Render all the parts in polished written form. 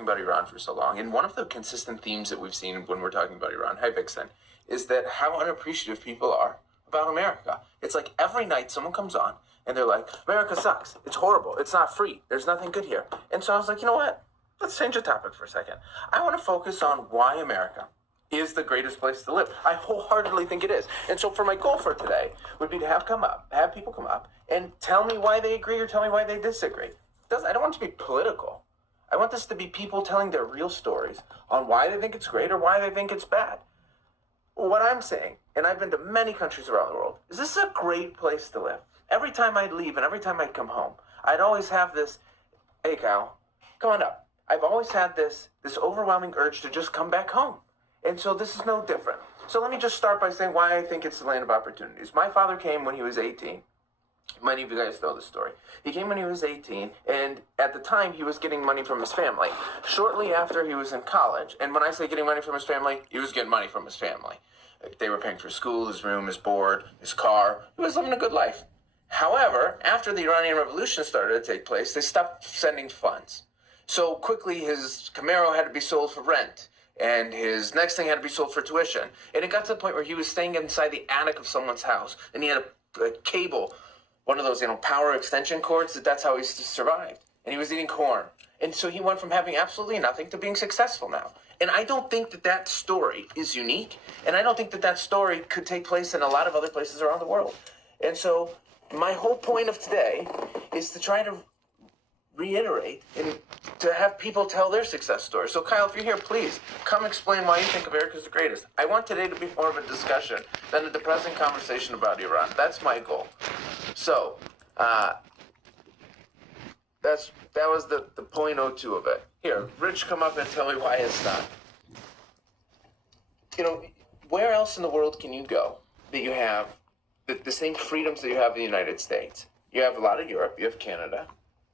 talking about Iran for so long, and one of the consistent themes that we've seen when we're talking about Iran, hi Vixen, is that how unappreciative people are about America. It's like every night someone comes on and they're like, America sucks. It's horrible. It's not free. There's nothing good here. And so I was like, you know what? Let's change the topic for a second. I want to focus on why America is the greatest place to live. I wholeheartedly think it is. And so for my goal for today would be to have people come up and tell me why they agree or tell me why they disagree. I don't want it to be political. I want this to be people telling their real stories on why they think it's great or why they think it's bad. What I'm saying, and I've been to many countries around the world, is this is a great place to live. Every time I'd leave and every time I'd come home, I'd always have this, hey Kyle, come on up. I've always had this overwhelming urge to just come back home. And so this is no different. So let me just start by saying why I think it's the land of opportunities. My father came when he was 18. Many of you guys know this story. He came when he was 18, and at the time, he was getting money from his family. Shortly after, he was in college. And when I say getting money from his family, he was getting money from his family. They were paying for school, his room, his board, his car. He was living a good life. However, after the Iranian Revolution started to take place, they stopped sending funds. So quickly, his Camaro had to be sold for rent. And his next thing had to be sold for tuition. And it got to the point where he was staying inside the attic of someone's house. And he had a cable, one of those, power extension cords. That's how he survived. And he was eating corn. And so he went from having absolutely nothing to being successful now. And I don't think that story is unique. And I don't think that story could take place in a lot of other places around the world. And so my whole point of today is to try to reiterate and to have people tell their success stories. So Kyle, if you're here, please come explain why you think America's the greatest. I want today to be more of a discussion than a depressing conversation about Iran. That's my goal. So that was the .02 of it. Here, Rich, come up and tell me why it's not. Where else in the world can you go that you have the same freedoms that you have in the United States? You have a lot of Europe, you have Canada.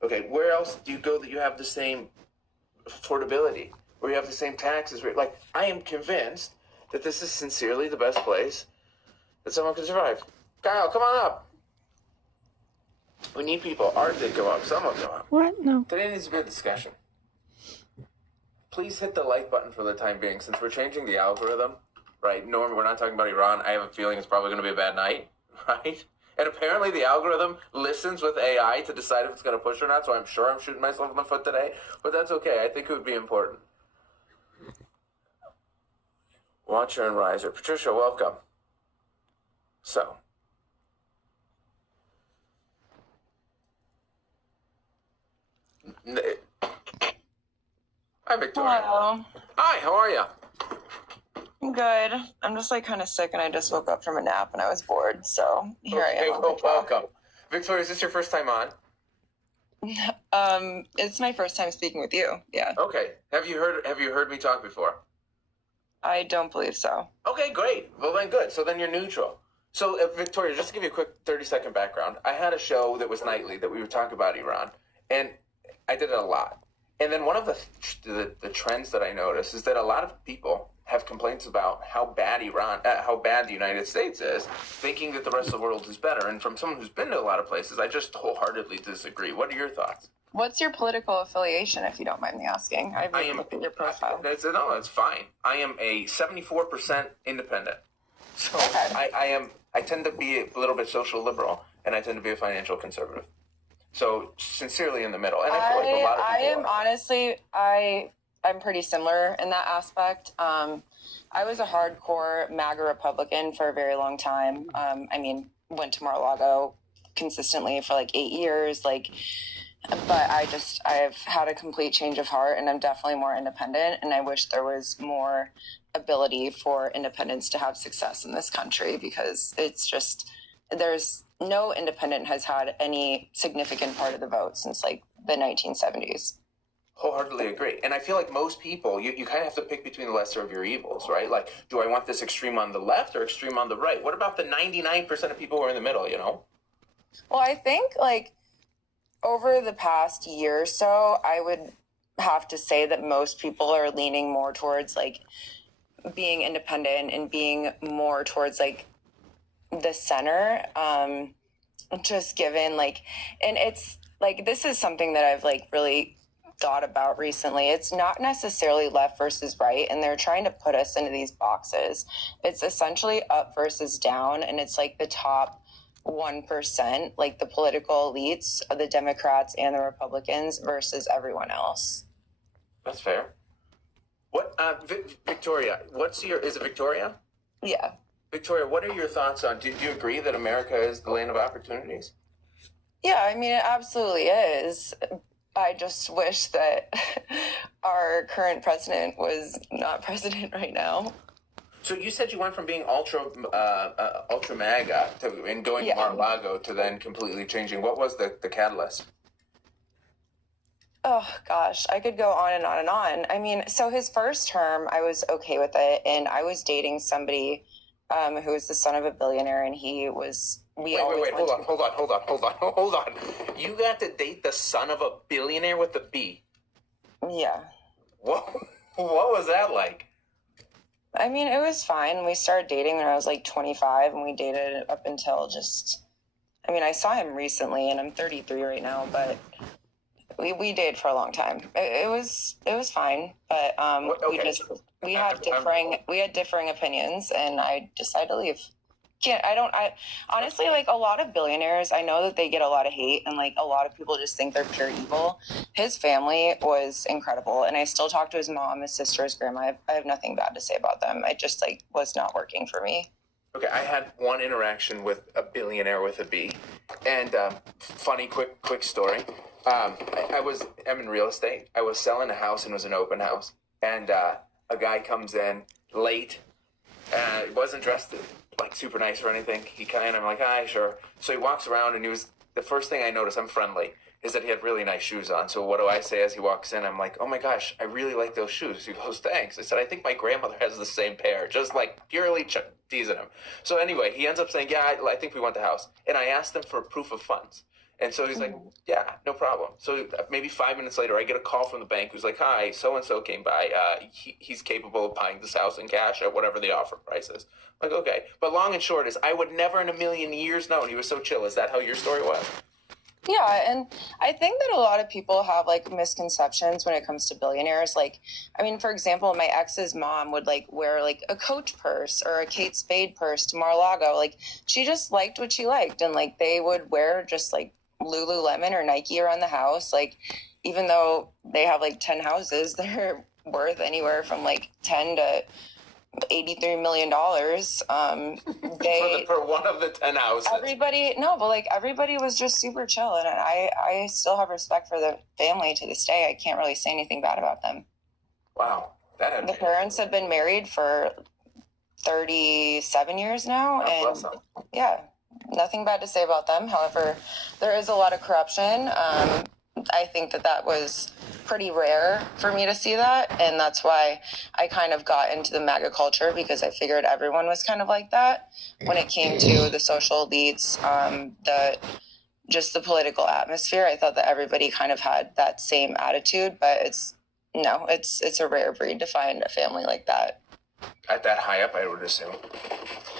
Okay, where else do you go that you have the same affordability, where you have the same taxes? Like, I am convinced that this is sincerely the best place that someone can survive. Kyle, come on up. We need people. Art did go up. Someone go up. What? No. Today needs to be a discussion. Please hit the like button for the time being, since we're changing the algorithm, right? Norm, we're not talking about Iran. I have a feeling it's probably going to be a bad night, right? And apparently the algorithm listens with AI to decide if it's going to push or not, so I'm sure I'm shooting myself in the foot today, but that's okay. I think it would be important. Watcher and Riser. Patricia, welcome. So. Hi, Victoria. Hello. Hi, how are you? I'm good. I'm just kind of sick and I just woke up from a nap and I was bored, so here I am. Well, welcome. Victoria, is this your first time on? It's my first time speaking with you. Yeah. Okay. Have you heard me talk before? I don't believe so. Okay, great. Well then good. So then you're neutral. So Victoria, just to give you a quick 30-second background, I had a show that was nightly that we would talk about Iran, and I did it a lot. And then one of the trends that I noticed is that a lot of people have complaints about how bad the United States is, thinking that the rest of the world is better. And from someone who's been to a lot of places, I just wholeheartedly disagree. What are your thoughts? What's your political affiliation, if you don't mind me asking? I am looked at your profile. No, it's fine. I am a 74% independent. So Okay. I tend to be a little bit social liberal, and I tend to be a financial conservative. So sincerely in the middle. And I feel like a lot of people I am honestly, I'm pretty similar in that aspect. I was a hardcore MAGA Republican for a very long time. Went to Mar-a-Lago consistently for 8 years. But I've had a complete change of heart, and I'm definitely more independent. And I wish there was more ability for independents to have success in this country, because it's just, there's no independent has had any significant part of the vote since the 1970s. Wholeheartedly agree. And I feel like most people, you kind of have to pick between the lesser of your evils, right? Like, do I want this extreme on the left or extreme on the right? What about the 99% of people who are in the middle, Well, I think over the past year or so, I would have to say that most people are leaning more towards being independent and being more towards the center. Just given and it's this is something that I've really thought about recently. It's not necessarily left versus right, and they're trying to put us into these boxes. It's essentially up versus down, and it's like the top 1%, like the political elites, the Democrats and the Republicans versus everyone else. That's fair. What, Victoria, is it Victoria? Yeah. Victoria, what are your thoughts on, do you agree that America is the land of opportunities? Yeah, I mean, it absolutely is. I just wish that our current president was not president right now. So you said you went from being ultra MAGA and going to Mar-a-Lago to then completely changing. What was the catalyst? Oh gosh, I could go on and on and on. I mean, so his first term, I was okay with it, and I was dating somebody who was the son of a billionaire, and he was. Wait, hold on. You got to date the son of a billionaire with a B. Yeah. What was that like? I mean, it was fine. We started dating when I was like 25, and we dated up until I saw him recently, and I'm 33 right now, but we dated for a long time. It was fine, but okay. we had differing opinions, and I decided to leave. I honestly, like, a lot of billionaires, I know that they get a lot of hate, and like a lot of people just think they're pure evil. His family was incredible, and I still talk to his mom, his sister, his grandma. I have nothing bad to say about them. It just like was not working for me. Okay, I had one interaction with a billionaire with a B, and funny quick story. I'm in real estate. I was selling a house, and it was an open house, and a guy comes in late. He wasn't dressed like super nice or anything. I'm like, hi, sure. So he walks around, and the first thing I notice, I'm friendly, is that he had really nice shoes on. So what do I say as he walks in? I'm like, oh my gosh, I really like those shoes. He goes, thanks. I said, I think my grandmother has the same pair, just like purely teasing him. So anyway, he ends up saying, yeah, I think we want the house. And I asked him for proof of funds. And so he's like, yeah, no problem. So maybe 5 minutes later, I get a call from the bank who's like, hi, so-and-so came by. He's capable of buying this house in cash at whatever the offer price is. I'm like, okay. But long and short is I would never in a million years known he was so chill. Is that how your story was? Yeah, and I think that a lot of people have like misconceptions when it comes to billionaires. Like, I mean, for example, my ex's mom would like wear like a Coach purse or a Kate Spade purse to Mar-a-Lago. Like, she just liked what she liked, and like they would wear just like Lululemon or Nike around the house. Like, even though they have like 10 houses, they're worth anywhere from like 10 to $83 million. For one of the 10 houses. Everybody was just super chill, and I still have respect for the family to this day. I can't really say anything bad about them. Wow. The parents have been married for 37 years now, and yeah, nothing bad to say about them. However, there is a lot of corruption. I think that was pretty rare for me to see that, and that's why I kind of got into the MAGA culture, because I figured everyone was kind of like that when it came to the social elites, the political atmosphere. I thought that everybody kind of had that same attitude, but it's a rare breed to find a family like that. At that high up, I would assume.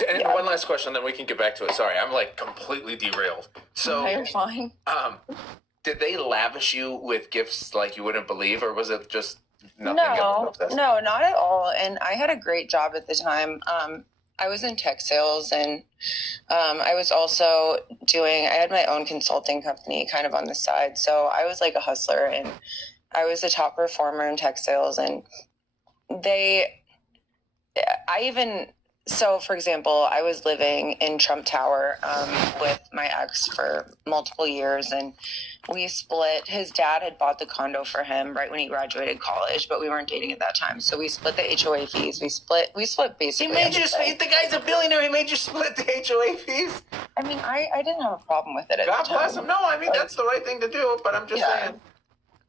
And one last question, then we can get back to it. Sorry, I'm like completely derailed. So no, you're fine. Did they lavish you with gifts like you wouldn't believe, or was it just nothing? No, not at all. And I had a great job at the time. I was in tech sales, and I was also I had my own consulting company kind of on the side. So I was like a hustler, and I was a top performer in tech sales. And so, for example, I was living in Trump Tower with my ex for multiple years, and we split. His dad had bought the condo for him right when he graduated college, but we weren't dating at that time. So we split the HOA fees. We split basically. He made you split. The guy's a billionaire. He made you split the HOA fees. I mean, I didn't have a problem with it at the time. God bless him. No, I mean, that's the right thing to do, but I'm just saying.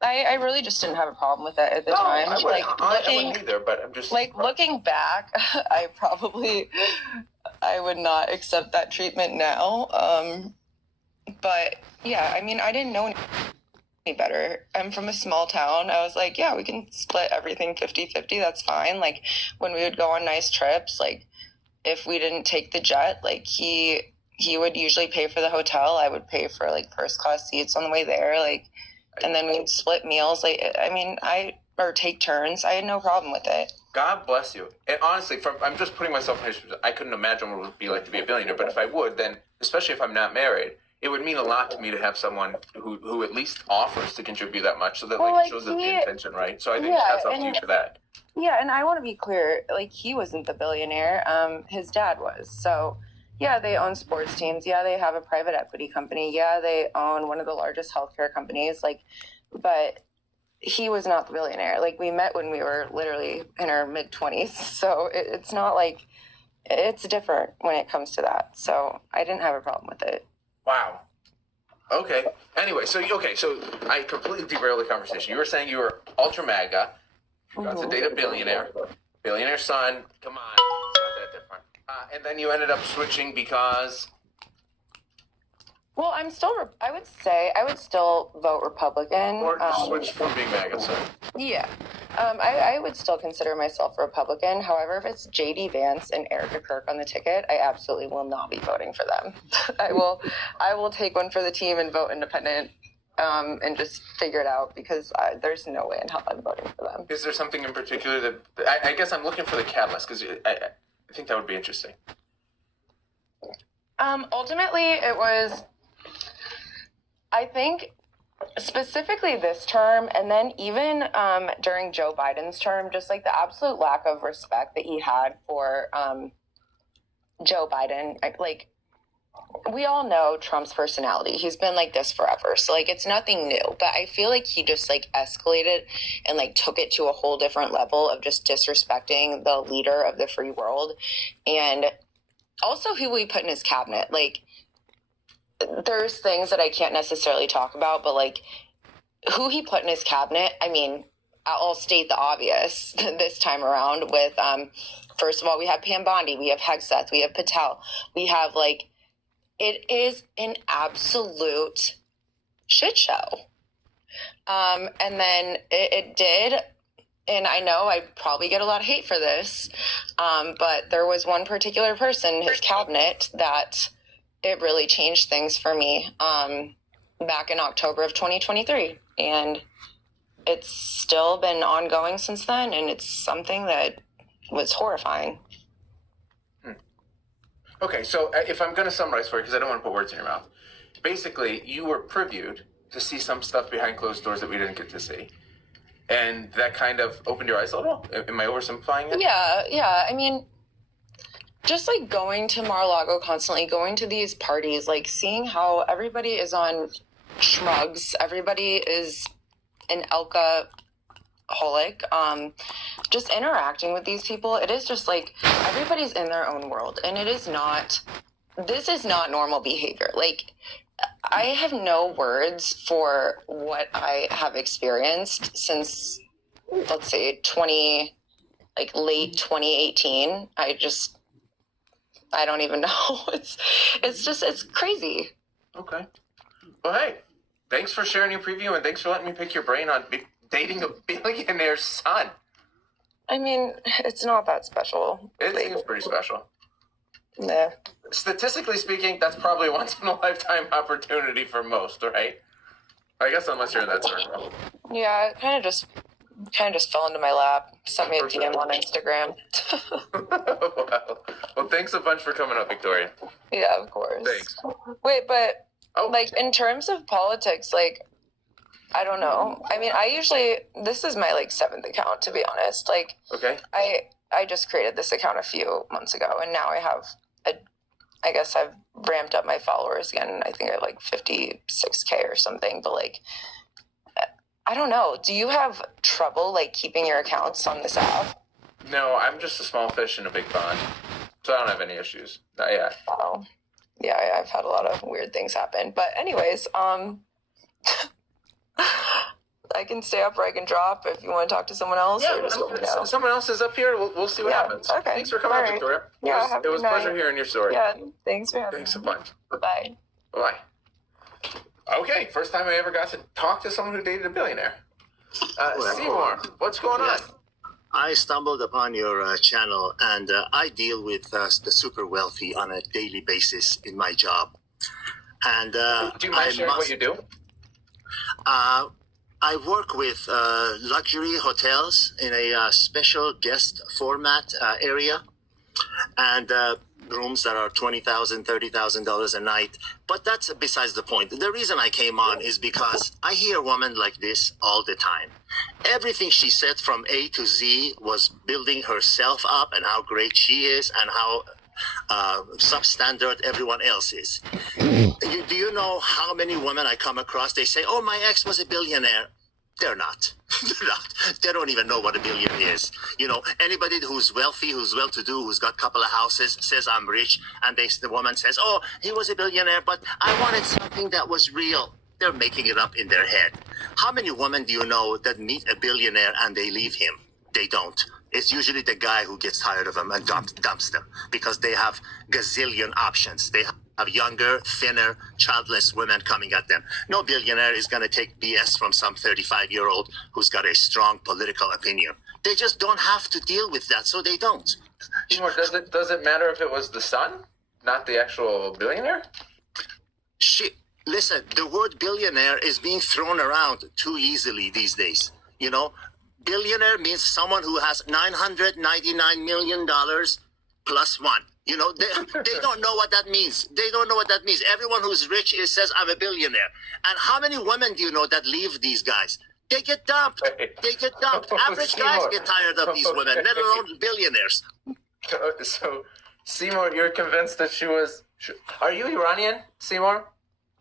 I really just didn't have a problem with that at the time. I wouldn't either, but I'm just looking back, I would not accept that treatment now. But yeah, I mean, I didn't know any better. I'm from a small town. I was like, yeah, we can split everything 50-50. That's fine. Like, when we would go on nice trips, like if we didn't take the jet, like he would usually pay for the hotel. I would pay for like first class seats on the way there. Like, and then we'd split meals. Like, I mean, or take turns. I had no problem with it. God bless you. And honestly, I'm just putting myself in his position. I couldn't imagine what it would be like to be a billionaire. But if I would, then, especially if I'm not married, it would mean a lot to me to have someone who at least offers to contribute that much, so that it shows the intention, right? So I think that's up to you for that. Yeah, and I want to be clear. Like, he wasn't the billionaire. His dad was. So yeah, they own sports teams. Yeah, they have a private equity company. Yeah, they own one of the largest healthcare companies. Like, but he was not the billionaire. Like, we met when we were literally in our mid-20s. So it's not like, it's different when it comes to that. So I didn't have a problem with it. Wow. Okay. Anyway, so I completely derailed the conversation. You were saying you were ultra MAGA. You got to date a billionaire. Billionaire son. Come on. It's not that different. And then you ended up switching because... Well, I would still vote Republican. Or switch from being MAGA, so. Yeah. I would still consider myself a Republican. However, if it's J.D. Vance and Erica Kirk on the ticket, I absolutely will not be voting for them. I will take one for the team and vote independent, and just figure it out, because there's no way in hell I'm voting for them. Is there something in particular that... I guess I'm looking for the catalyst, because I think that would be interesting. Ultimately, it was... I think specifically this term, and then even during Joe Biden's term, just like the absolute lack of respect that he had for Joe Biden. Like, we all know Trump's personality. He's been like this forever. So, like, it's nothing new. But I feel like he just, like, escalated and, like, took it to a whole different level of just disrespecting the leader of the free world. And also who we put in his cabinet. Like, there's things that I can't necessarily talk about, but like who he put in his cabinet, I mean, I'll state the obvious this time around with, first of all, we have Pam Bondi, we have Hegseth, we have Patel, we have it is an absolute shit show. And then it did, and I know I probably get a lot of hate for this, but there was one particular person in his cabinet that it really changed things for me back in October of 2023. And it's still been ongoing since then. And it's something that was horrifying. Okay, so if I'm going to summarize for you, because I don't want to put words in your mouth. Basically, you were previewed to see some stuff behind closed doors that we didn't get to see. And that kind of opened your eyes a little? Am I oversimplifying it? Yeah. I mean... just like going to Mar-a-Lago constantly, going to these parties, like seeing how everybody is on shrugs, everybody is an alcoholic, just interacting with these people, it is just like everybody's in their own world, and this is not normal behavior. Like, I have no words for what I have experienced since, let's say, late 2018. I don't even know. It's crazy. Okay. Well, hey, thanks for sharing your preview, and thanks for letting me pick your brain on dating a billionaire's son. I mean, it's not that special. It seems pretty special. Nah. Statistically speaking, that's probably a once-in-a-lifetime opportunity for most, right? I guess unless you're in that circle. Yeah, it kind of just fell into my lap. Sent me a DM on Instagram. Well, thanks a bunch for coming up, Victoria. Yeah, of course. Thanks. Wait, but in terms of politics, I don't know. I mean, this is my 7th account, to be honest. Okay. I just created this account a few months ago, and now I guess I've ramped up my followers again. I think I have 56K or something, but I don't know. Do you have trouble keeping your accounts on this app? No, I'm just a small fish in a big pond, so I don't have any issues. Not yet. Oh, yeah, I've had a lot of weird things happen. But anyways, I can stay up or I can drop if you want to talk to someone else. Yeah, or just let me know. Someone else is up here. We'll see what happens. Okay. Thanks for coming up, Victoria. Yeah, it was a pleasure hearing your story. Yeah, thanks for having me. Thanks a bunch. Bye. Bye. Okay, first time I ever got to talk to someone who dated a billionaire. Seymour, what's going on? I stumbled upon your channel, and I deal with the super wealthy on a daily basis in my job. And do you mind sharing what you do? I work with luxury hotels in a special guest format area, and rooms that are $20,000, $30,000 a night. But that's besides the point. The reason I came on is because I hear women like this all the time. Everything she said from A to Z was building herself up and how great she is and how substandard everyone else is. Do you know how many women I come across? They say, "Oh, my ex was a billionaire." They're not. They're not. They don't even know what a billion is. You know, anybody who's wealthy, who's well-to-do, who's got a couple of houses, says I'm rich, and the woman says, "Oh, he was a billionaire, but I wanted something that was real." They're making it up in their head. How many women do you know that meet a billionaire and they leave him? They don't. It's usually the guy who gets tired of them and dumps them because they have gazillion options. They have younger, thinner, childless women coming at them. No billionaire is going to take BS from some 35-year-old who's got a strong political opinion. They just don't have to deal with that, so they don't. Does it matter if it was the son, not the actual billionaire? Listen, the word billionaire is being thrown around too easily these days. You know, billionaire means someone who has $999 million plus one. You know, they don't know what that means. They don't know what that means. Everyone who's rich says, "I'm a billionaire." And how many women do you know that leave these guys? They get dumped. They get dumped. Average guys get tired of these women, let alone billionaires. So, Seymour, you're convinced that she was... Are you Iranian, Seymour?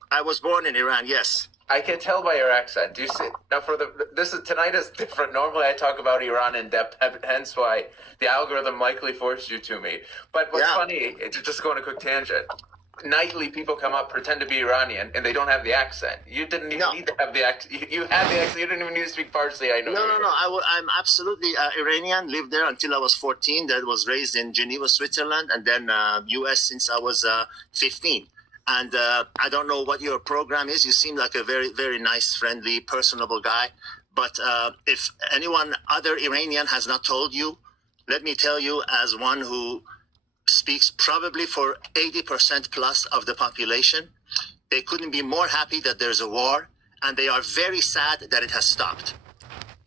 I was born in Iran, yes. I can tell by your accent. Do you see? Now, tonight is different. Normally, I talk about Iran in depth, hence why the algorithm likely forced you to me. But what's funny, just going a quick tangent. Nightly, people come up, pretend to be Iranian, and they don't have the accent. You didn't even need to have the accent. You had the accent. You didn't even need to speak Farsi. I know. No. I'm absolutely Iranian. Lived there until I was 14. That was raised in Geneva, Switzerland, and then U.S. since I was 15. And I don't know what your program is. You seem like a very, very nice, friendly, personable guy. But if anyone other Iranian has not told you, let me tell you, as one who speaks probably for 80% plus of the population, they couldn't be more happy that there's a war, and they are very sad that it has stopped.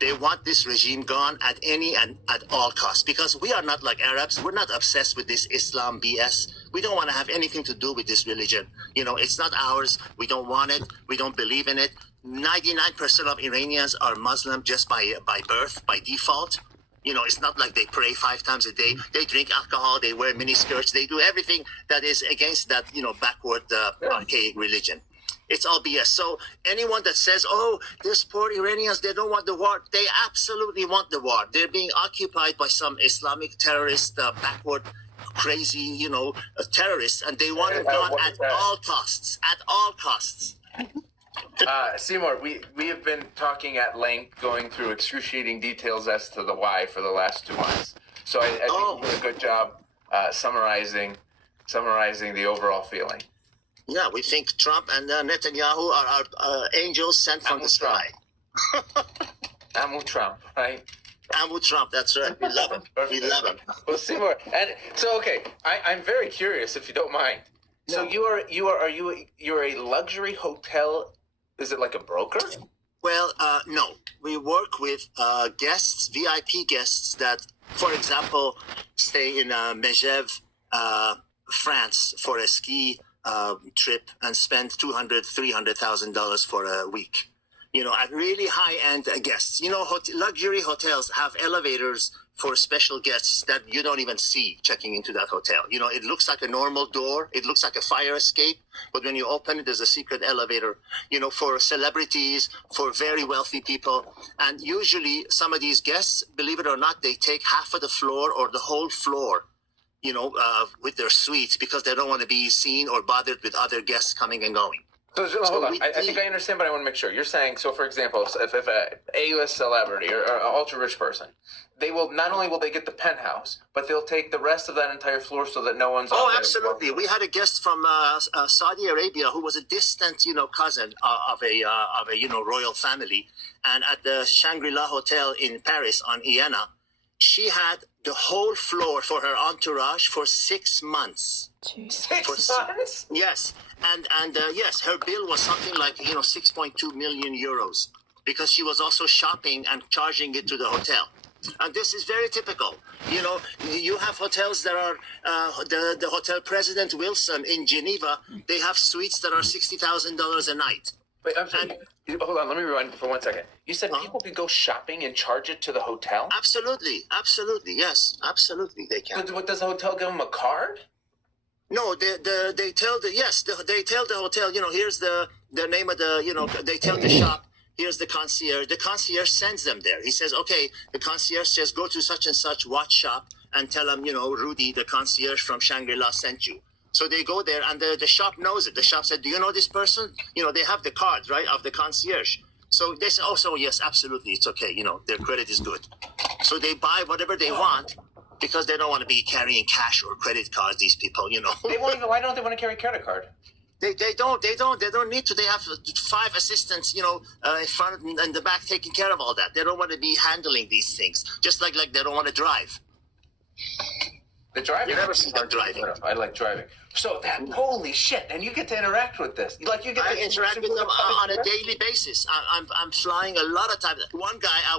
They want this regime gone at any and at all costs, because we are not like Arabs. We're not obsessed with this Islam BS. We don't want to have anything to do with this religion. You know, it's not ours. We don't want it. We don't believe in it. 99% of Iranians are Muslim just by birth, by default. You know, it's not like they pray 5 times a day. They drink alcohol. They wear miniskirts. They do everything that is against that, you know, backward, archaic religion. It's all BS. So anyone that says, "Oh, these poor Iranians, they don't want the war," they absolutely want the war. They're being occupied by some Islamic terrorist, backward, crazy, you know, terrorists, and they want it gone at all costs. At all costs. Seymour, we have been talking at length, going through excruciating details as to the why for the last 2 months. So I think you did a good job summarizing the overall feeling. Yeah, we think Trump and Netanyahu are our angels sent from the sky. Amu Trump, right? Amu Trump, that's right. We love him. We love him. Well, Seymour, and so okay, I'm very curious, if you don't mind. So you're a luxury hotel? Is it like a broker? Well, no. We work with guests, VIP guests that, for example, stay in Megève, France for a ski trip and spend $200,000-$300,000 for a week. You know, at really high-end guests. You know, luxury hotels have elevators for special guests that you don't even see checking into that hotel. You know, it looks like a normal door. It looks like a fire escape. But when you open it, there's a secret elevator, you know, for celebrities, for very wealthy people. And usually some of these guests, believe it or not, they take half of the floor or the whole floor, you know, with their suites because they don't want to be seen or bothered with other guests coming and going. So hold on. I think I understand, but I want to make sure. You're saying, so for example, if a A-list celebrity or an ultra-rich person, they will, not only will they get the penthouse, but they'll take the rest of that entire floor so that no one's on there. Absolutely. We had a guest from Saudi Arabia who was a distant, you know, cousin of a you know, royal family. And at the Shangri-La Hotel in Paris on Iena, she had the whole floor for her entourage for 6 months. 6 months? Yes. And yes, her bill was something like, you know, 6.2 million euros. because she was also shopping and charging it to the hotel. And this is very typical. You know, you have hotels that are the hotel President Wilson in Geneva. They have suites that are $60,000 a night. Wait, I'm sorry. Hold on, let me rewind for 1 second. You said people could go shopping and charge it to the hotel? Absolutely, yes, absolutely, they can. What, does the hotel give them a card? No, they tell they tell the hotel, you know, here's the name of the, you know, they tell the shop, here's the concierge. The concierge sends them there. He says, okay, the concierge says, go to such and such watch shop and tell them, you know, Rudy, the concierge from Shangri-La sent you. So they go there, and the shop knows it. The shop said, do you know this person? You know, they have the card, right, of the concierge. So they say, oh, so yes, absolutely, it's okay. You know, their credit is good. So they buy whatever they want because they don't want to be carrying cash or credit cards, these people, you know. They won't even, why don't they want to carry a credit card? They don't need to. They have 5 assistants, you know, in front and the back taking care of all that. They don't want to be handling these things, just like they don't want to drive. The driving. You never see them driving. I like driving. So that, holy shit! And you get to interact with this. Like you get. I to interact with them on a daily basis. I'm flying a lot of times. One guy, I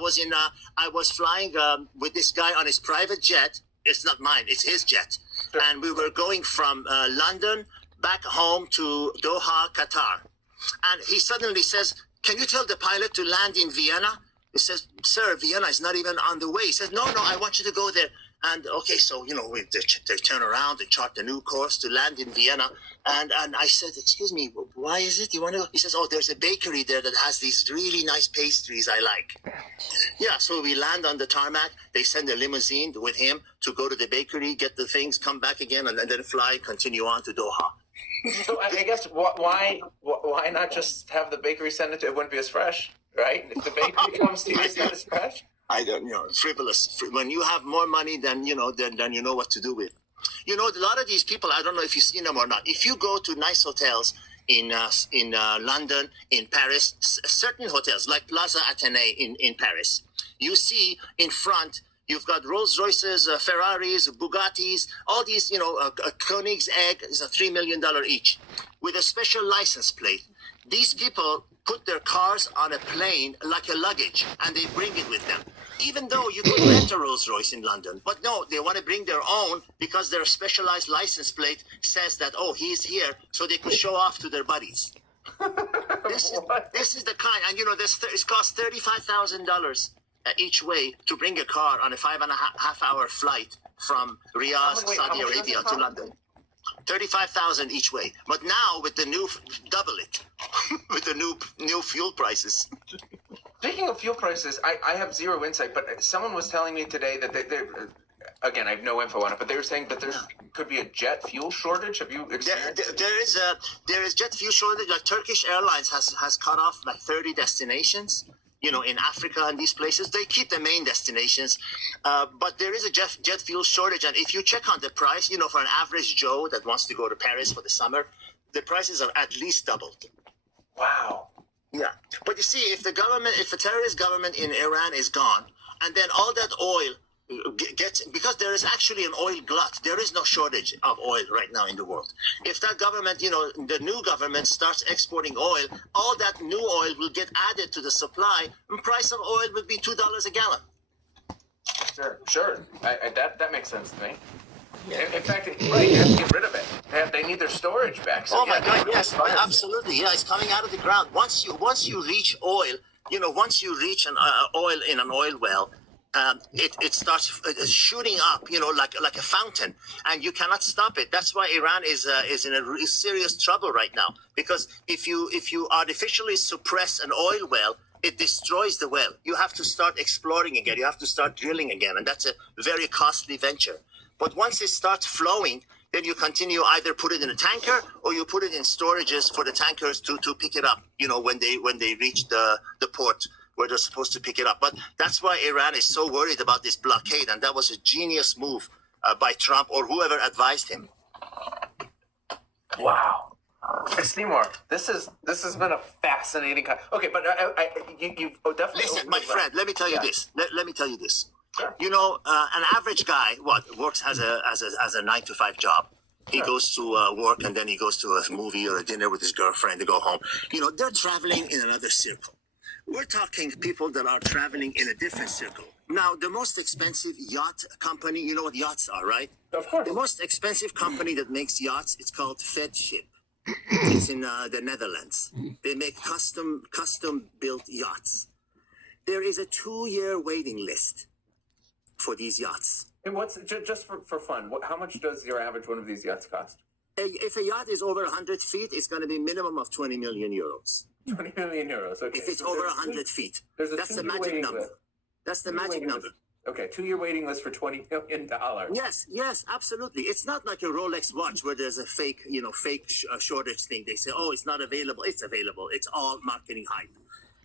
was flying with this guy on his private jet. It's not mine. It's his jet. Sure. And we were going from London back home to Doha, Qatar. And he suddenly says, "Can you tell the pilot to land in Vienna?" He says, "Sir, Vienna is not even on the way." He says, "No, I want you to go there." And okay, so, you know, they turn around and chart the new course to land in Vienna. And I said, excuse me, why is it you want to go? He says, oh, there's a bakery there that has these really nice pastries I like. Yeah, so we land on the tarmac. They send a limousine with him to go to the bakery, get the things, come back again, and then fly, continue on to Doha. So I guess why not just have the bakery send it to? It wouldn't be as fresh, right? If the bakery comes to you, it's not as fresh. I don't, you know, frivolous. When you have more money than, you know, then you know what to do with. You know, a lot of these people, I don't know if you've seen them or not. If you go to nice hotels in London, in Paris, certain hotels like Plaza Athénée in Paris, you see in front, you've got Rolls Royces, Ferraris, Bugattis, all these, you know, Koenigsegg is $3 million each with a special license plate. These people put their cars on a plane like a luggage and they bring it with them. Even though you could rent a Rolls Royce in London. But no, they want to bring their own because their specialized license plate says that, oh, he's here, so they could show off to their buddies. This is the kind, and you know, it costs $35,000 each way to bring a car on a 5.5 hour flight from Riyadh, Saudi Arabia to London. 35,000 each way. But now with the new, double it, with the new fuel prices. Speaking of fuel prices, I have zero insight, but someone was telling me today that they again, I have no info on it, but they were saying that there could be a jet fuel shortage. Have you experienced? There is jet fuel shortage. Like Turkish Airlines has cut off like 30 destinations. You know, in Africa and these places, they keep the main destinations, but there is a jet fuel shortage. And if you check on the price, you know, for an average Joe that wants to go to Paris for the summer, the prices are at least doubled. Wow. Yeah, but you see, if the terrorist government in Iran is gone, and then all that oil gets, because there is actually an oil glut, there is no shortage of oil right now in the world. If that government, you know, the new government starts exporting oil, all that new oil will get added to the supply, and price of oil would be $2 a gallon. Sure. That makes sense to me. In fact, right, you have to get rid of it. They need their storage back. So oh my God, yes, absolutely. Yeah, it's coming out of the ground. Once you reach oil, you know, once you reach an oil in an oil well, it starts shooting up, you know, like a fountain, and you cannot stop it. That's why Iran is in a serious trouble right now, because if you artificially suppress an oil well, it destroys the well. You have to start exploring again. You have to start drilling again, and that's a very costly venture. But once it starts flowing, then you continue, either put it in a tanker or you put it in storages for the tankers to pick it up, you know, when they reach the port where they're supposed to pick it up. But that's why Iran is so worried about this blockade, and that was a genius move by Trump or whoever advised him. Wow. Seymour, this has been a fascinating. Okay, but you've definitely. Listen, my friend, let me tell you this. Let me tell you this. Sure. You know, an average guy works as a 9-to-5 job. He goes to work and then he goes to a movie or a dinner with his girlfriend to go home. You know, they're traveling in another circle. We're talking people that are traveling in a different circle. Now, the most expensive yacht company, you know what yachts are, right? Of course. The most expensive company that makes yachts, it's called Fedship. It's in the Netherlands. They make custom built yachts. There is a 2-year waiting list for these yachts. And what's just for fun? How much does your average one of these yachts cost? If a yacht is over 100 feet, it's going to be minimum of 20 million euros. 20 million euros. Okay. If it's over 100 feet, that's the magic number. That's the magic number. Okay, 2-year waiting list for $20 million. Yes, absolutely. It's not like a Rolex watch where there's a fake shortage thing. They say, oh, it's not available. It's available. It's all marketing hype.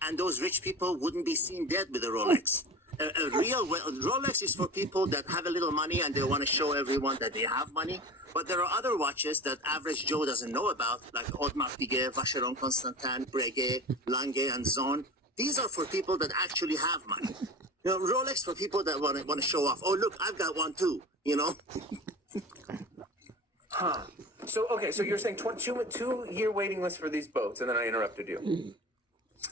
And those rich people wouldn't be seen dead with a Rolex. Rolex is for people that have a little money and they want to show everyone that they have money. But there are other watches that average Joe doesn't know about, like Audemars Piguet, Vacheron Constantin, Breguet, Lange, and Zone. These are for people that actually have money. You know, Rolex for people that want to show off. Oh, look, I've got one too. You know. Huh. So you're saying 2-year waiting list for these boats, and then I interrupted you.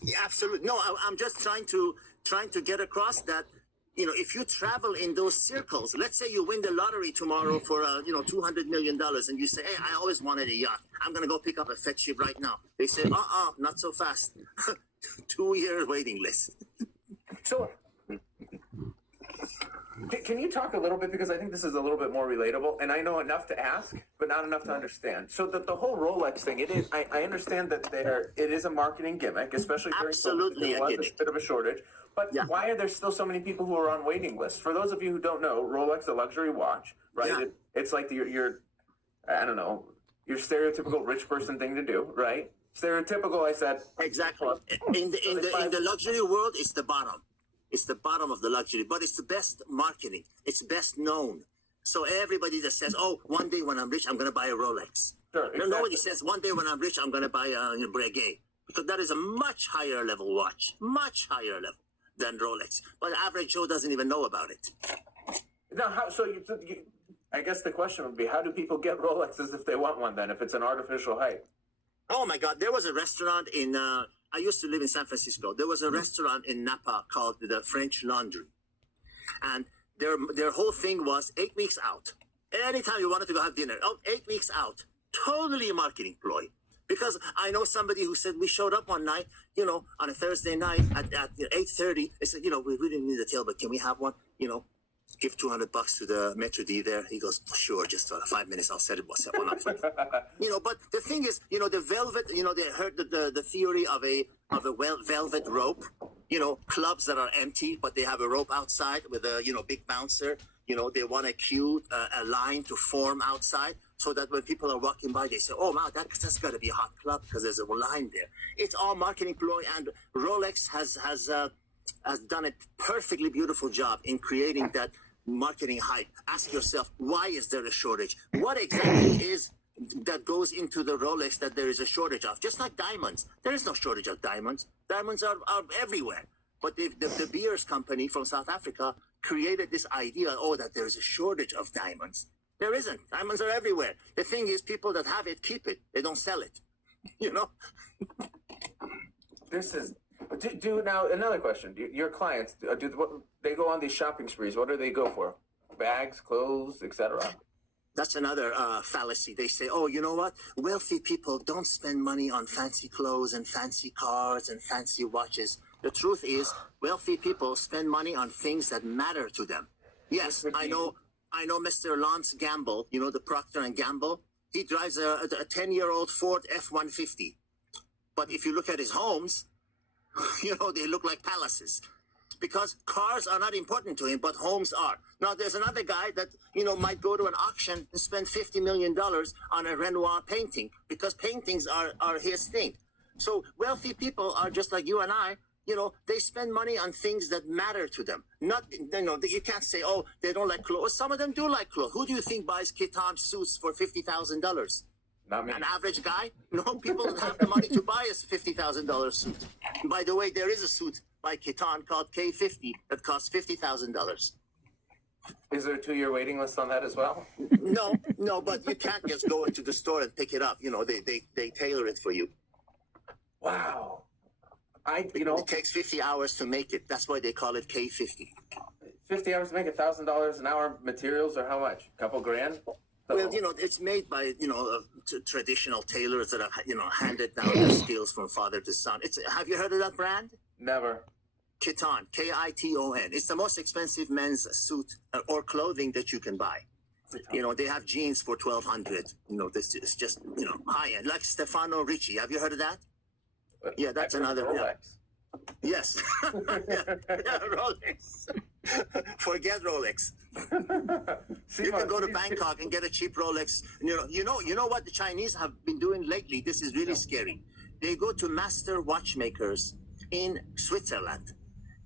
Yeah, absolutely. No, I'm just trying to get across that. You know, if you travel in those circles, let's say you win the lottery tomorrow for $200 million, and you say, hey, I always wanted a yacht. I'm gonna go pick up a Fedship right now. They say, not so fast. 2-year waiting list. So, can you talk a little bit, because I think this is a little bit more relatable, and I know enough to ask, but not enough to understand. So the whole Rolex thing, it is. I understand that it is a marketing gimmick, especially during COVID. There was a bit of a shortage. But why are there still so many people who are on waiting lists? For those of you who don't know, Rolex, a luxury watch, right? Yeah. It's like your I don't know, your stereotypical rich person thing to do, right? Stereotypical, I said. Exactly. In the luxury world, it's the bottom. It's the bottom of the luxury, but it's the best marketing. It's best known. So everybody that says, oh, one day when I'm rich, I'm going to buy a Rolex. Sure, exactly. Nobody says, one day when I'm rich, I'm going to buy a Breguet. Because that is a much higher level watch. Much higher level than Rolex. But the average Joe doesn't even know about it. Now, I guess the question would be, how do people get Rolexes if they want one then, if it's an artificial hype? Oh my God, there was a restaurant in, I used to live in San Francisco. There was a restaurant in Napa called the French Laundry. And their whole thing was 8 weeks out. Anytime you wanted to go have dinner, 8 weeks out. Totally a marketing ploy. Because I know somebody who said, we showed up one night, on a Thursday night at 8:30. They said, we really need a tailboat. Can we have one? Give $200 to the maitre d' there. He goes, sure, just 5 minutes. I'll set one up for you. But the thing is, the velvet, they heard the theory of a velvet rope, clubs that are empty, but they have a rope outside with a, big bouncer. They want a cue, a line to form outside so that when people are walking by, they say, oh, wow, that's got to be a hot club because there's a line there. It's all marketing ploy, and Rolex has done a perfectly beautiful job in creating that marketing hype. Ask yourself, why is there a shortage? What exactly is that goes into the Rolex that there is a shortage of? Just like diamonds. There is no shortage of diamonds. Diamonds are everywhere. But the Beers company from South Africa created this idea, that there is a shortage of diamonds. There isn't. Diamonds are everywhere. The thing is, people that have it, keep it. They don't sell it. Now another question. Your clients, they go on these shopping sprees? What do they go for? Bags, clothes, etc. That's another fallacy. They say, oh, you know what? Wealthy people don't spend money on fancy clothes and fancy cars and fancy watches. The truth is, wealthy people spend money on things that matter to them. Yes, I know Mr. Lance Gamble, the Procter & Gamble. He drives a 10-year-old Ford F-150. But if you look at his homes, they look like palaces. Because cars are not important to him, but homes are. Now, there's another guy that, might go to an auction and spend $50 million on a Renoir painting because paintings are his thing. So wealthy people are just like you and I. They spend money on things that matter to them. Not, you can't say, oh, they don't like clothes. Some of them do like clothes. Who do you think buys Kitan suits for $50,000? Not me. An average guy? No, people that have the money to buy a $50,000 suit. By the way, there is a suit by Kitan called K50 that costs $50,000. Is there a 2-year waiting list on that as well? No, but you can't just go into the store and pick it up. They tailor it for you. Wow. It takes 50 hours to make it. That's why they call it K50. 50 hours to make $1,000 an hour materials, or how much? A couple grand? Well, it's made by, traditional tailors that have, handed down their skills from father to son. Have you heard of that brand? Never. Kiton, Kiton. It's the most expensive men's suit or clothing that you can buy. They have jeans for $1,200. This is just, high end. Like Stefano Ricci. Have you heard of that? Yeah, that's another. Rolex. Yeah. Yes. yeah, Rolex. Forget Rolex. You can go to Bangkok and get a cheap Rolex. You know what the Chinese have been doing lately? This is really scary. They go to master watchmakers in Switzerland,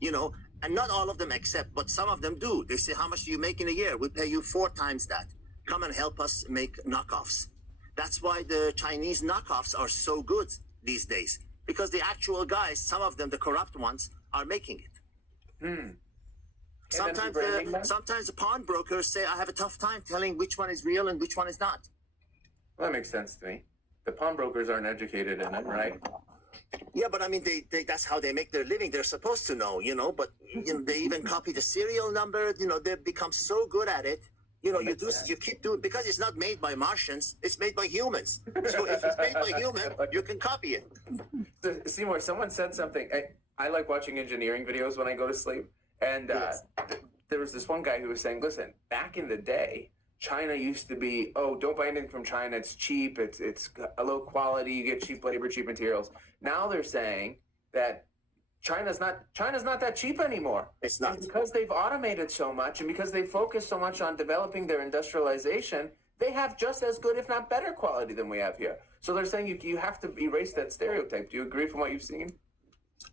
and not all of them accept, but some of them do. They say, how much do you make in a year? We pay you 4 times that. Come and help us make knockoffs. That's why the Chinese knockoffs are so good these days, because the actual guys, some of them, the corrupt ones, are making it. Sometimes the pawnbrokers say, I have a tough time telling which one is real and which one is not. Well, that makes sense to me. The pawnbrokers aren't educated in it, right? Yeah, but I mean, they that's how they make their living. They're supposed to know, but they even copy the serial number. They've become so good at it. You keep doing, because it's not made by Martians, it's made by humans. So if it's made by human, you can copy it. Seymour, someone said something. I like watching engineering videos when I go to sleep. And there was this one guy who was saying, listen, back in the day, China used to be, don't buy anything from China. It's cheap. It's a low quality. You get cheap labor, cheap materials. Now they're saying that China's not that cheap anymore. It's not. And because they've automated so much and because they focus so much on developing their industrialization, they have just as good, if not better, quality than we have here. So they're saying you have to erase that stereotype. Do you agree from what you've seen?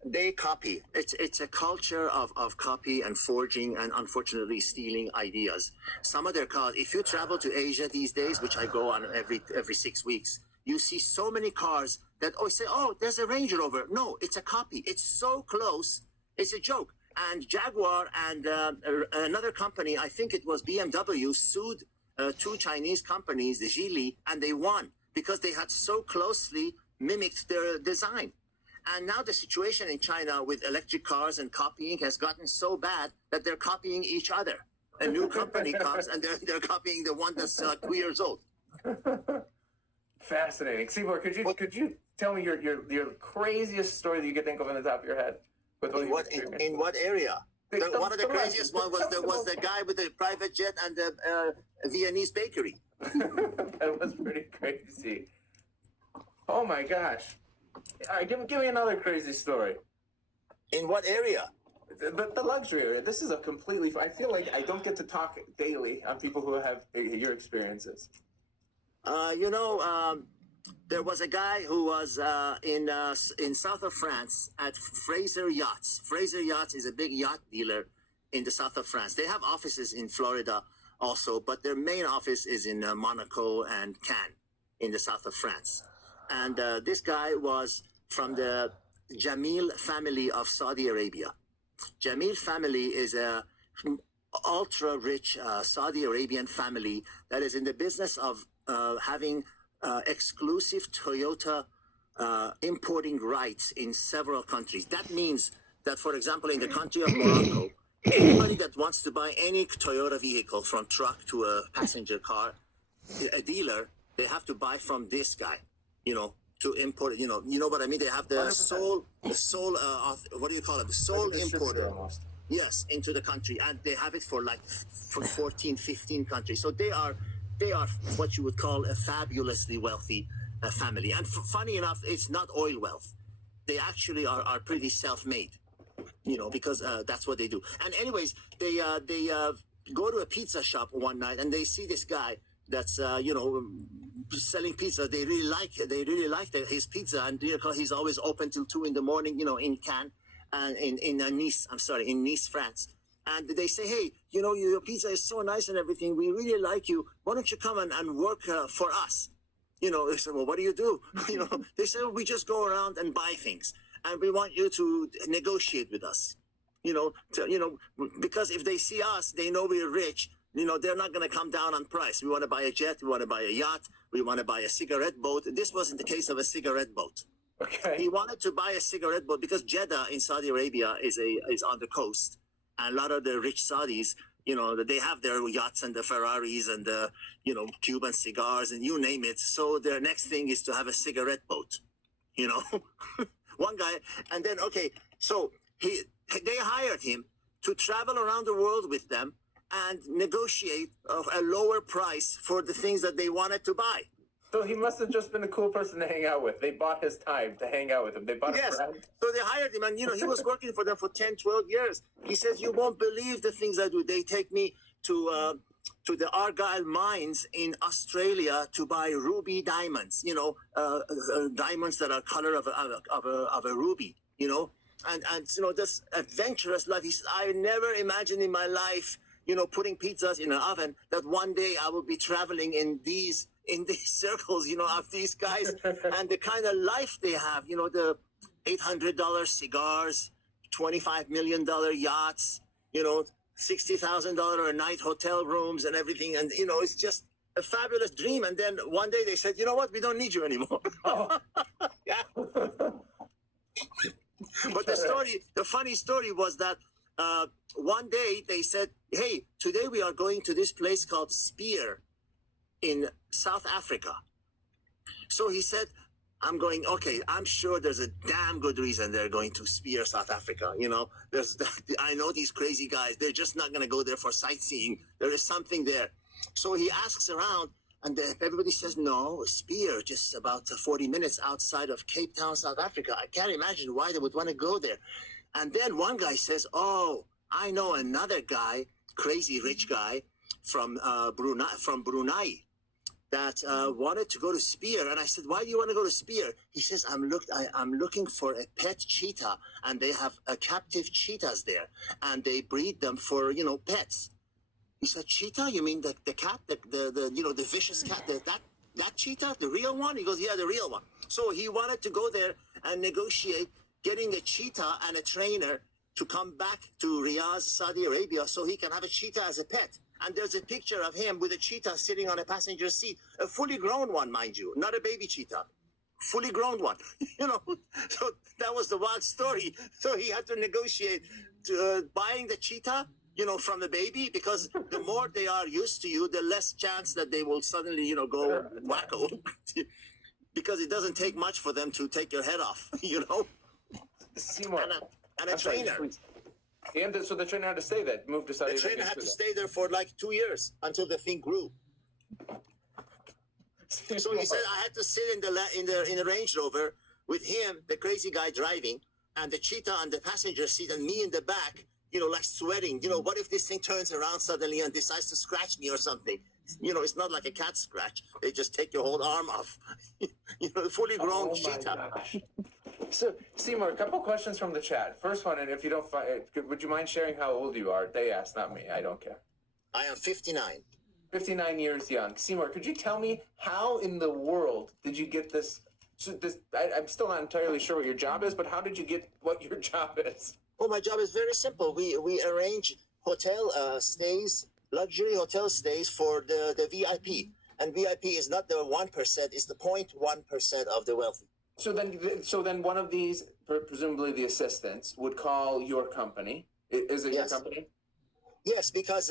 They copy. It's a culture of copy and forging and unfortunately stealing ideas. Some of their cars, if you travel to Asia these days, which I go on every 6 weeks, you see so many cars that say, there's a Range Rover. No, it's a copy. It's so close. It's a joke. And Jaguar and another company, I think it was BMW, sued 2 Chinese companies, the Geely, and they won because they had so closely mimicked their design. And now the situation in China with electric cars and copying has gotten so bad that they're copying each other. A new company comes and they're copying the one that's 2 years old. Fascinating. Seymour, could you tell me your craziest story that you could think of on the top of your head? In what area? One of the craziest one was the guy with the private jet and the Viennese bakery. That was pretty crazy. Oh my gosh. All right, give me another crazy story. In what area? The luxury area. This is a completely. I feel like I don't get to talk daily on people who have your experiences. There was a guy who was in south of France at Fraser Yachts. Fraser Yachts is a big yacht dealer in the south of France. They have offices in Florida also, but their main office is in Monaco and Cannes in the south of France. And this guy was from the Jamil family of Saudi Arabia. Jamil family is a ultra-rich Saudi Arabian family that is in the business of having exclusive Toyota importing rights in several countries. That means that, for example, in the country of Morocco, anybody that wants to buy any Toyota vehicle, from truck to a passenger car, a dealer, they have to buy from this guy. To import it, you know what I mean? They have the 100%. What do you call it? The sole importer. Yes, into the country. And they have it for 14, 15 countries. So they are what you would call a fabulously wealthy family. And funny enough, it's not oil wealth. They actually are pretty self-made, because that's what they do. And anyways, they go to a pizza shop one night and they see this guy that's, selling pizza. They really like his pizza, and he's always open till 2 a.m. In Cannes, in Nice, France. And they say, hey, your pizza is so nice and everything. We really like you. Why don't you come and work for us? They say, well, what do you do? They say, we just go around and buy things, and we want you to negotiate with us. Because if they see us, they know we're rich. They're not going to come down on price. We want to buy a jet. We want to buy a yacht. We want to buy a cigarette boat. This wasn't the case of a cigarette boat. Okay. He wanted to buy a cigarette boat because Jeddah in Saudi Arabia is on the coast, and a lot of the rich Saudis, they have their yachts and the Ferraris and the Cuban cigars and you name it. So their next thing is to have a cigarette boat. One guy, and then so they hired him to travel around the world with them and negotiate a lower price for the things that they wanted to buy. So he must have just been a cool person to hang out with. They bought his time to hang out with him. They bought a friend. So they hired him, and he was working for them for 10, 12 years. He says, you won't believe the things I do. They take me to the Argyle mines in Australia to buy ruby diamonds, diamonds that are color of a ruby, and this adventurous life. He says, I never imagined in my life, putting pizzas in an oven, that one day I will be traveling in these circles, of these guys and the kind of life they have, the $800 cigars, $25 million yachts, $60,000 a night hotel rooms and everything. And, it's just a fabulous dream. And then one day they said, you know what? We don't need you anymore. Oh. Yeah. But the funny story was that one day they said, hey, today we are going to this place called Spear in South Africa. So he said, I'm going, okay, I'm sure there's a damn good reason they're going to Spear, South Africa. I know these crazy guys. They're just not going to go there for sightseeing. There is something there. So he asks around, and everybody says, no, Spear, just about 40 minutes outside of Cape Town, South Africa. I can't imagine why they would want to go there. And then one guy says, oh, I know another guy, crazy rich guy from Brunei that wanted to go to Spear. And I said, why do you want to go to Spear? He says, I'm looking for a pet cheetah, and they have captive cheetahs there, and they breed them for, pets. He said, cheetah? You mean the cat, the vicious cat, that cheetah, the real one? He goes, yeah, the real one. So he wanted to go there and negotiate getting a cheetah and a trainer to come back to Riyadh, Saudi Arabia, so he can have a cheetah as a pet. And there's a picture of him with a cheetah sitting on a passenger seat, a fully grown one, mind you, not a baby cheetah, fully grown one. So that was the wild story. So he had to negotiate buying the cheetah, from the baby, because the more they are used to you, the less chance that they will suddenly, go wacko. Because it doesn't take much for them to take your head off, Seymour. And a trainer. So the trainer had to stay there, moved to Saudi Arabia. The trainer had to stay there for like 2 years until the thing grew. So he said I had to sit in the Range Rover with him, the crazy guy driving, and the cheetah on the passenger seat, and me in the back, like sweating. What if this thing turns around suddenly and decides to scratch me or something? It's not like a cat scratch. They just take your whole arm off. Fully grown cheetah. Gosh. So, Seymour, a couple questions from the chat. First one, and if you don't find, would you mind sharing how old you are? They asked, not me. I don't care. I am 59. 59 years young. Seymour, could you tell me how in the world did you get this? I'm still not entirely sure what your job is, but how did you get what your job is? Oh, my job is very simple. We arrange hotel stays, luxury hotel stays for the VIP. And VIP is not the 1%, it's the 0.1% of the wealthy. So then one of these, presumably the assistants, would call your company. Is it Yes. your company? Yes, because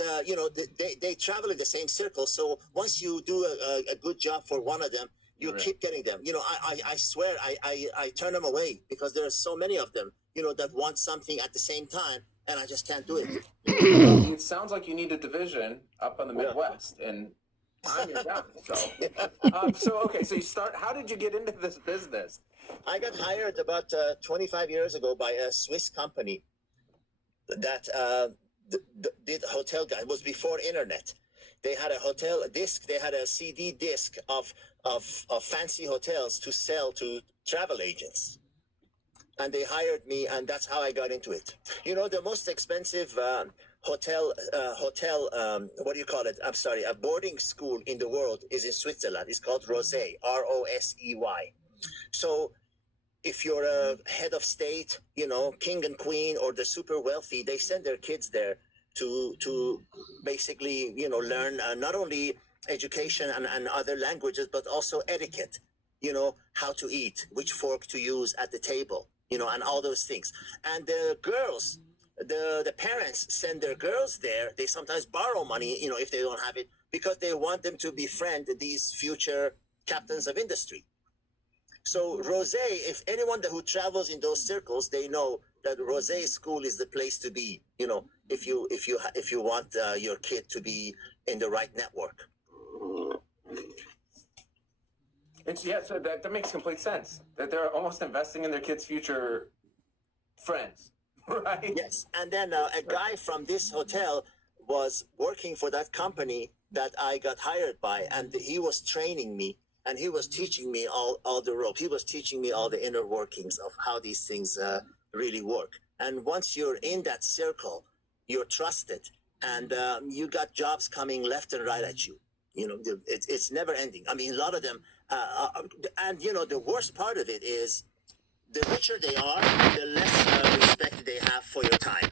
they travel in the same circle. So once you do a good job for one of them, you Right. keep getting them. I swear I turn them away because there are so many of them, that want something at the same time, and I just can't do it. It sounds like you need a division up on the Midwest, and I'm your guy. So you start. How did you get into this business? I got hired about 25 years ago by a Swiss company that did hotel guide. It was before internet. They had a hotel disc. They had a CD disc of fancy hotels to sell to travel agents. And they hired me, and that's how I got into it. The most expensive hotel, what do you call it? I'm sorry, a boarding school in the world is in Switzerland. It's called Rosé, Rosey. So if you're a head of state, king and queen, or the super wealthy, they send their kids there to basically, learn not only education and other languages, but also etiquette, how to eat, which fork to use at the table, and all those things. And the girls, the parents send their girls there. They sometimes borrow money, if they don't have it, because they want them to befriend these future captains of industry. So Rosé, if anyone who travels in those circles, they know that Rosé school is the place to be. If you want your kid to be in the right network. So that makes complete sense. That they're almost investing in their kids' future friends, right? Yes, and then a guy from this hotel was working for that company that I got hired by, and he was training me, and he was teaching me all the ropes. He was teaching me all the inner workings of how these things really work. And once you're in that circle, you're trusted, and you got jobs coming left and right at you. It's never ending. I mean, a lot of them, and the worst part of it is, the richer they are, the less respect they have for your time.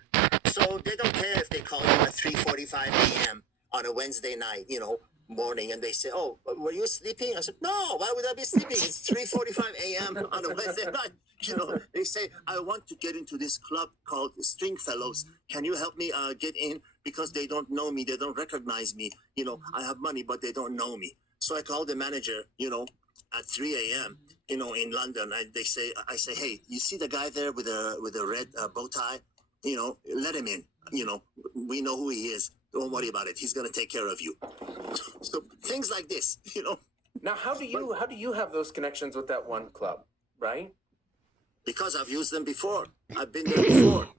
So they don't care if they call you at 3:45 a.m. on a Wednesday night, morning, and they say, "Oh, were you sleeping?" I said, "No, why would I be sleeping? It's 3:45 a.m. on a Wednesday night." They say, "I want to get into this club called Stringfellows. Can you help me get in? Because they don't know me, they don't recognize me. I have money, but they don't know me." So I called the manager, at 3 a.m. In London, and I say, "Hey, you see the guy there with a red bow tie? Let him in. We know who he is. Don't worry about it. He's gonna take care of you." So things like this. Now, how do you have those connections with that one club, right? Because I've used them before. I've been there before.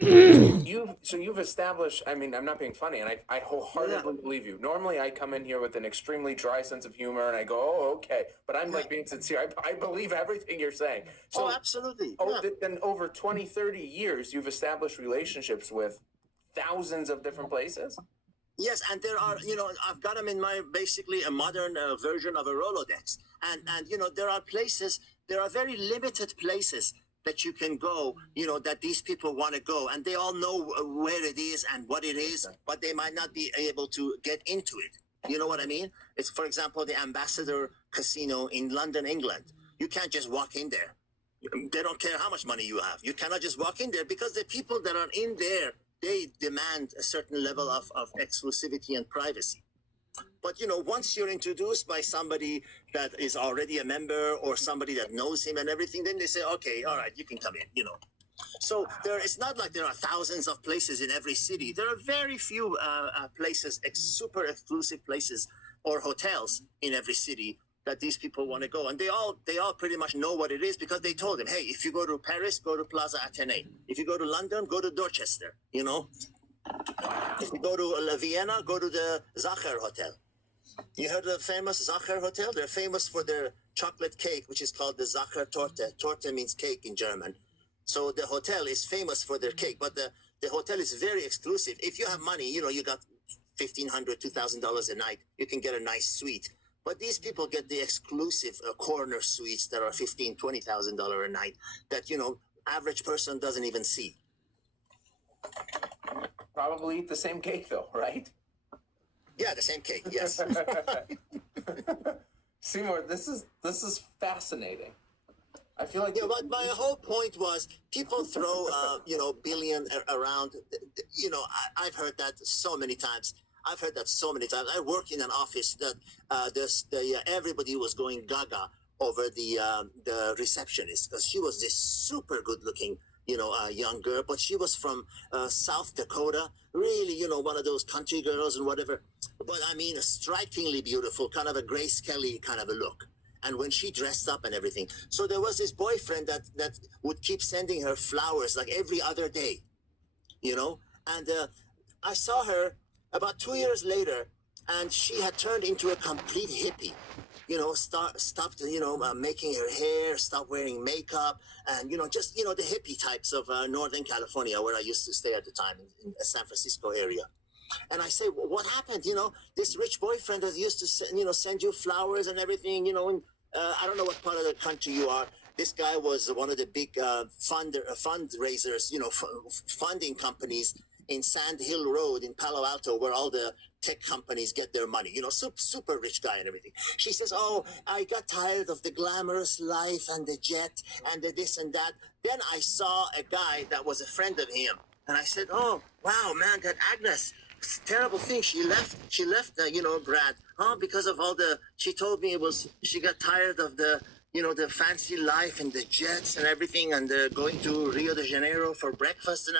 You've established. I mean, I'm not being funny, and I wholeheartedly believe you. Normally, I come in here with an extremely dry sense of humor, and I go, "Oh, okay," but I'm like being sincere. I believe everything you're saying. So, absolutely. Then over 20, 30 years, you've established relationships with thousands of different places. Yes, and there are, I've got them in my basically a modern version of a Rolodex, and there are places. There are very limited places that you can go, that these people want to go, and they all know where it is and what it is, but they might not be able to get into it. You know what I mean? It's, for example, the Ambassador Casino in London, England. You can't just walk in there. They don't care how much money you have. You cannot just walk in there because the people that are in there, they demand a certain level of exclusivity and privacy. But, once you're introduced by somebody that is already a member or somebody that knows him and everything, then they say, "Okay, all right, you can come in," So it's not like there are thousands of places in every city. There are very few places, super exclusive places or hotels in every city that these people want to go. And they all pretty much know what it is because they told them, "Hey, if you go to Paris, go to Plaza Athénée. If you go to London, go to Dorchester, If you go to Vienna, go to the Zacher Hotel." You heard of the famous Zacher Hotel? They're famous for their chocolate cake, which is called the Zacher Torte. Torte means cake in German. So the hotel is famous for their cake, but the hotel is very exclusive. If you have money, you got $1,500, $2,000 a night, you can get a nice suite. But these people get the exclusive corner suites that are $15,000, $20,000 a night that, average person doesn't even see. Probably eat the same cake, though, right? Yeah, the same cake. Yes. Seymour, this is fascinating. I feel like but my whole point was people throw billion around. I've heard that so many times. I work in an office that everybody was going gaga over the receptionist because she was this super good looking young girl, but she was from South Dakota, really, one of those country girls and whatever. But I mean, strikingly beautiful, kind of a Grace Kelly kind of a look. And when she dressed up and everything, so there was this boyfriend that would keep sending her flowers like every other day, And I saw her about 2 years later, and she had turned into a complete hippie. Stopped, making her hair, stopped wearing makeup, and, just, the hippie types of Northern California, where I used to stay at the time in the San Francisco area. And I say, well, what happened? This rich boyfriend that used to, send you flowers and everything, and I don't know what part of the country you are. This guy was one of the big fundraisers, funding companies in Sand Hill Road in Palo Alto, where all the tech companies get their money, you know, super rich guy and everything. She says, oh, I got tired of the glamorous life and the jet and the this and that. Then I saw a guy that was a friend of him. And I said, oh, wow, man, that Agnes, it's a terrible thing. She left, you know, Brad, because of all the, she told me it was, she got tired of the, you know, the fancy life and the jets and everything and going to Rio de Janeiro for breakfast. And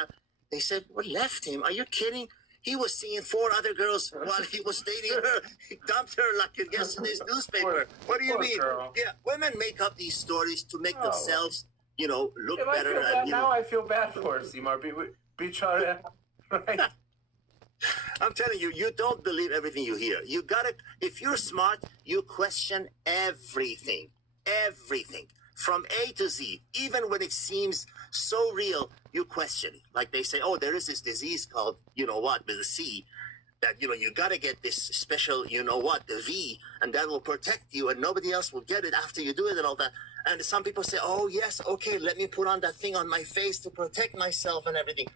they said, what left him? Are you kidding? He was seeing 4 other girls while he was dating her. He dumped her like yesterday's newspaper. What do you mean? Girl. Yeah, women make up these stories to make themselves, you know, look If better. I now I feel bad for her, Seymour. Be trying to, right? I'm telling you, you don't believe everything you hear. You gotta, if you're smart, you question everything. Everything. From A to Z. Even when it seems so real, you question it. Like they say, oh, there is this disease called, you know what, with a C, that, you know, you gotta get this special, you know what, the V, and that will protect you, and nobody else will get it after you do it and all that. And some people say, oh, yes, okay, let me put on that thing on my face to protect myself and everything.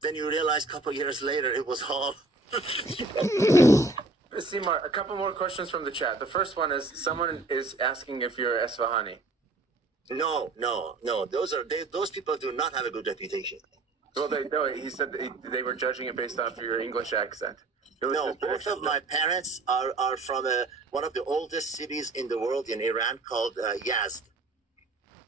Then you realize a couple years later, it was all... Seymour, a couple more questions from the chat. The first one is, someone is asking if you're Esfahani. No. Those people do not have a good reputation. Well, he said they were judging it based off of your English accent. No, both of my parents are from one of the oldest cities in the world in Iran called Yazd.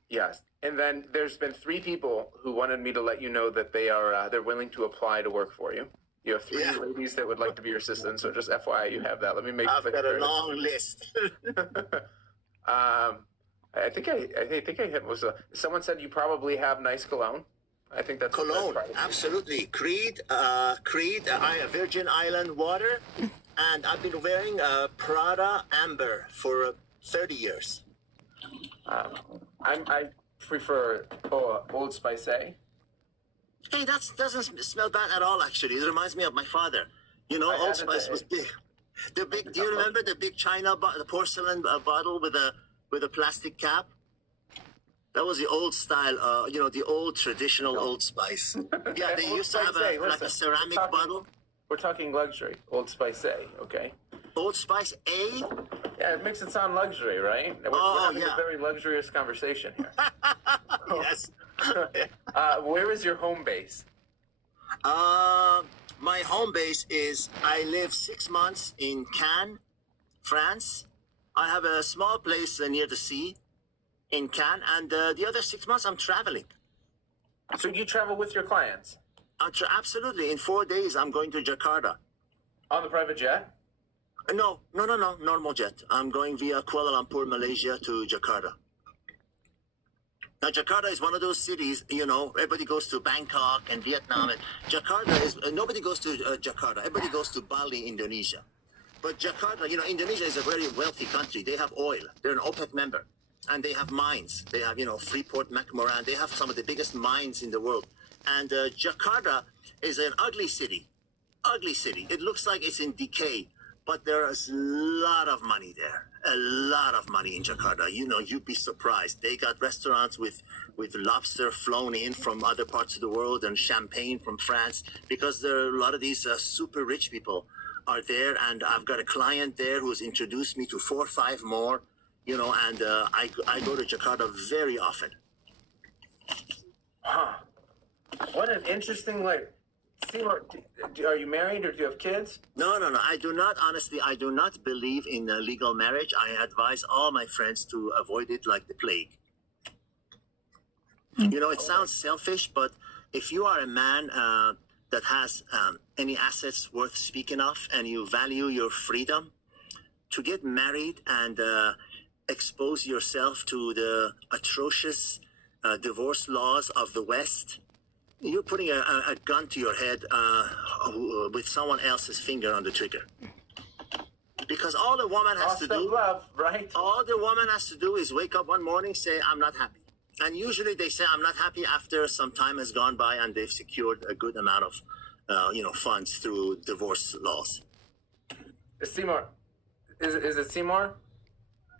Yes. And then there's been 3 people who wanted me to let you know that they're willing to apply to work for you. You have 3 ladies that would like to be your assistants, so just FYI, you have that. Let me make. I've got a long list. I think I hit was someone said you probably have nice cologne. I think that's cologne. Absolutely, Creed, Virgin Island water, and I've been wearing Prada Amber for 30 years. I prefer Old Spice. Hey, that doesn't smell bad at all. Actually, it reminds me of my father. You know, Old Spice was big. The big. Do you remember the big China, the porcelain bottle with a plastic cap? That was the old style. You know, the old traditional Old Spice. Yeah, they used to have like a ceramic bottle. We're talking luxury. Old Spice A, okay? Old Spice A? Yeah, it makes it sound luxury, right? We're having a very luxurious conversation here. Yes. Where is your home base? My home base is, I live 6 months in Cannes, France. I have a small place near the sea in Cannes, and the other 6 months I'm traveling. So you travel with your clients? Absolutely. In 4 days, I'm going to Jakarta. On the private jet? No, normal jet. I'm going via Kuala Lumpur, Malaysia to Jakarta. Now, Jakarta is one of those cities, you know, everybody goes to Bangkok and Vietnam. And Jakarta is, nobody goes to Jakarta. Everybody goes to Bali, Indonesia. But Jakarta, you know, Indonesia is a very wealthy country. They have oil. They're an OPEC member. And they have mines. They have, you know, Freeport, McMoran. They have some of the biggest mines in the world. And Jakarta is an ugly city. Ugly city. It looks like it's in decay. But there is a lot of money there. A lot of money in Jakarta. You know, you'd be surprised. They got restaurants with lobster flown in from other parts of the world and champagne from France, because there are a lot of these super rich people are there. And I've got a client there who's introduced me to 4 or 5 more, you know, and I go to Jakarta very often. Huh. What an interesting life. Seymour, are you married or do you have kids? No. I do not, honestly, I do not believe in legal marriage. I advise all my friends to avoid it like the plague. You know, it sounds selfish, but if you are a man that has any assets worth speaking of and you value your freedom, to get married and expose yourself to the atrocious divorce laws of the West, you're putting a gun to your head with someone else's finger on the trigger. Because all the woman has to do, love, right? All the woman has to do is wake up one morning, say, I'm not happy. And usually they say, I'm not happy after some time has gone by and they've secured a good amount of, funds through divorce laws. Seymour, is it Seymour?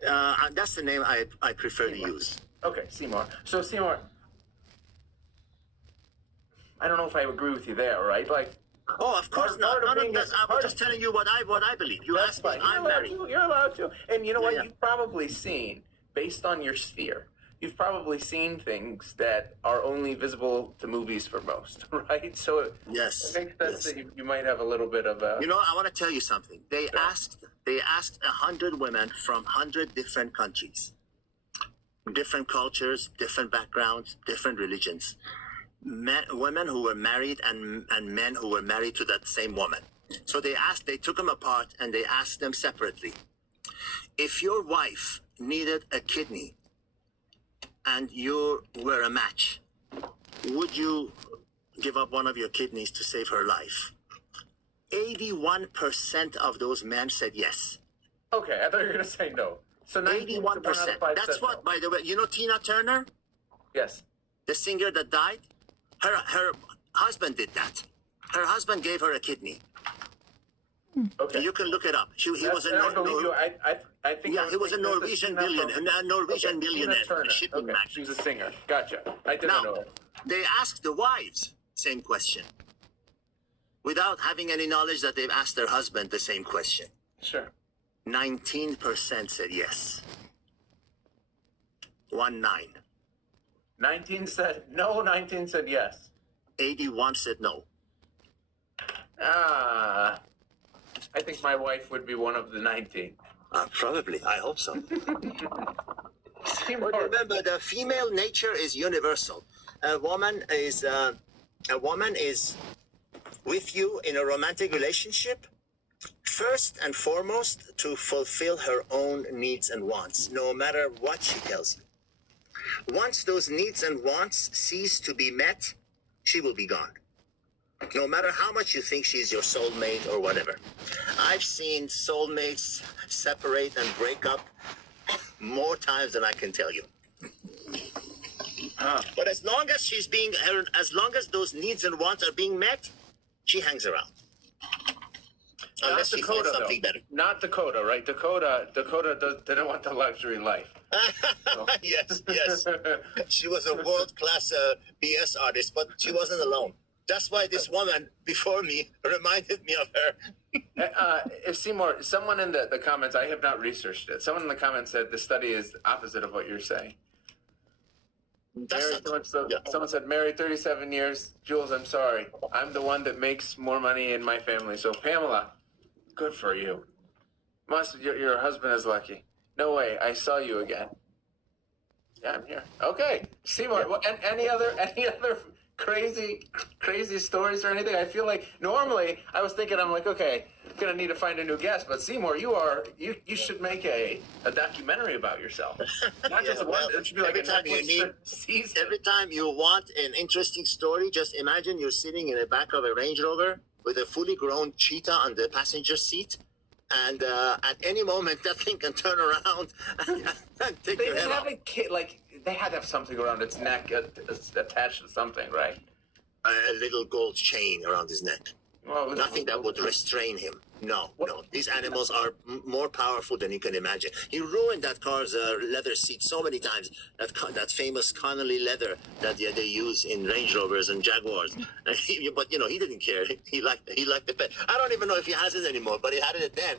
That's the name I prefer to use. Okay, Seymour. So Seymour, I don't know if I agree with you there, right? Like, Oh, of course Part- not. part of No, no, being that's, a- I part was of- just telling you what I believe. You that's asked me, fine. I'm married. You're allowed to. And you know what? Yeah. You've probably seen, based on your sphere, you've probably seen things that are only visible to movies for most, right? So it Yes. makes sense Yes. that you might have a little bit of a. You know, I want to tell you something. They asked 100 women from 100 different countries, different cultures, different backgrounds, different religions. Women who were married and men who were married to that same woman. So they took them apart and they asked them separately. If your wife needed a kidney and you were a match, would you give up one of your kidneys to save her life? 81% of those men said yes. Okay, I thought you were going to say no. So 81%. That's what, by the way, you know Tina Turner, Yes. the singer that died? Her husband did that. Her husband gave her a kidney. Okay. You can look it up. He was a I believe you. I think. Yeah, he was a Norwegian billionaire, a Norwegian millionaire, Tina Turner. shipping Okay. magnate. She's a singer. Gotcha. I didn't Now, know it. they asked the wives same question, without having any knowledge that they've asked their husband the same question. Sure. 19% said yes. 19. 19 said no. 19 said yes. 81 said no. Ah. I think my wife would be one of the 19. Probably. I hope so. Seymour. But remember, the female nature is universal. A woman is with you in a romantic relationship, first and foremost, to fulfill her own needs and wants, no matter what she tells you. Once those needs and wants cease to be met, she will be gone. No matter how much you think she's your soulmate or whatever. I've seen soulmates separate and break up more times than I can tell you. But as long as those needs and wants are being met, she hangs around. Unless she finds something better. Not Dakota, right? Dakota didn't want the luxury life. Yes. She was a world-class BS artist, but she wasn't alone. That's why this woman before me reminded me of her. Seymour, someone in the comments, I have not researched it. Someone in the comments said the study is the opposite of what you're saying. Someone said, married 37 years. Jules, I'm sorry. I'm the one that makes more money in my family. So, Pamela, good for you. Your husband is lucky. No way. I saw you again. Yeah, I'm here. Okay. Seymour, and any other crazy stories or anything? I feel like normally I was thinking, I'm like, okay, I'm gonna need to find a new guest, but Seymour, you should make a documentary about yourself. Not just one. It should be like every time you want an interesting story, just imagine you're sitting in the back of a Range Rover with a fully grown cheetah on the passenger seat. And at any moment, that thing can turn around and take They your head didn't off. have a kid, like, they had to have something around its neck attached to something, right? A little gold chain around his neck. Well, Nothing that would restrain him. No. These animals are more powerful than you can imagine. He ruined that car's leather seat so many times. That famous Connolly leather that they use in Range Rovers and Jaguars. But he didn't care. He liked the pet. I don't even know if he has it anymore, but he had it then.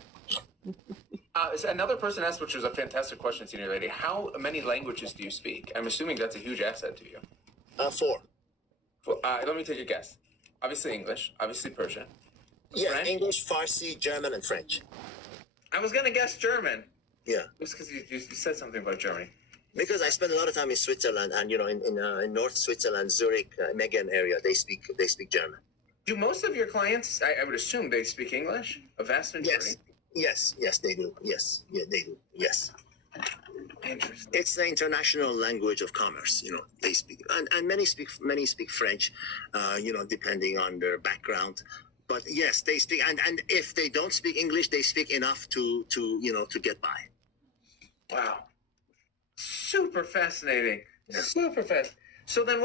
So another person asked, which was a fantastic question, senior lady. How many languages do you speak? I'm assuming that's a huge asset to you. 4. Well, let me take a guess. Obviously English, obviously Persian. Yeah, French? English, Farsi, German, and French. I was gonna guess German. Yeah. Just because you said something about Germany. Because I spent a lot of time in Switzerland, and in North Switzerland, Zurich, Megen area, they speak German. Do most of your clients? I would assume they speak English. A vast majority. Yes, they do. Yes, they do. Yes. Interesting. It's the international language of commerce. They speak, and many speak French. Depending on their background. But yes, they speak, and if they don't speak English, they speak enough to get by. Wow. Super fascinating. Yeah. Super fast. So then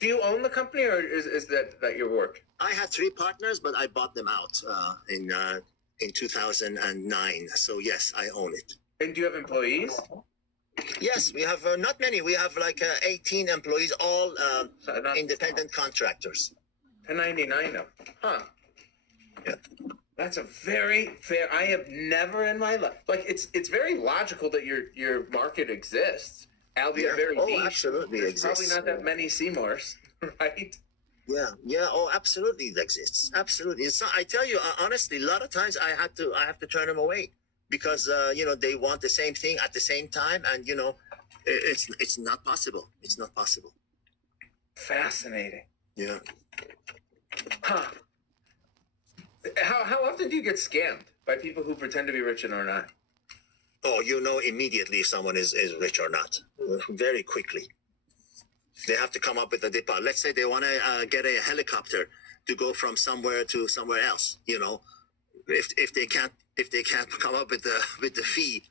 do you own the company or is that your work? I had 3 partners, but I bought them out in 2009. So yes, I own it. And do you have employees? Yes, we have not many. We have like 18 employees, all independent contractors. 1099 of them. Huh. Yeah. That's a very fair. I have never in my life, like, it's very logical that your market exists, albeit very niche. Absolutely There's exists. probably not that many Seymours, right? Yeah. Oh, absolutely, it exists. Absolutely. It's not, I tell you honestly, a lot of times I have to turn them away because they want the same thing at the same time, and it's not possible. It's not possible. Fascinating. Yeah. Huh. How often do you get scammed by people who pretend to be rich and are not? Oh, immediately if someone is rich or not. Very quickly. They have to come up with a deposit. Let's say they want to get a helicopter to go from somewhere to somewhere else. If they can't come up with the fee,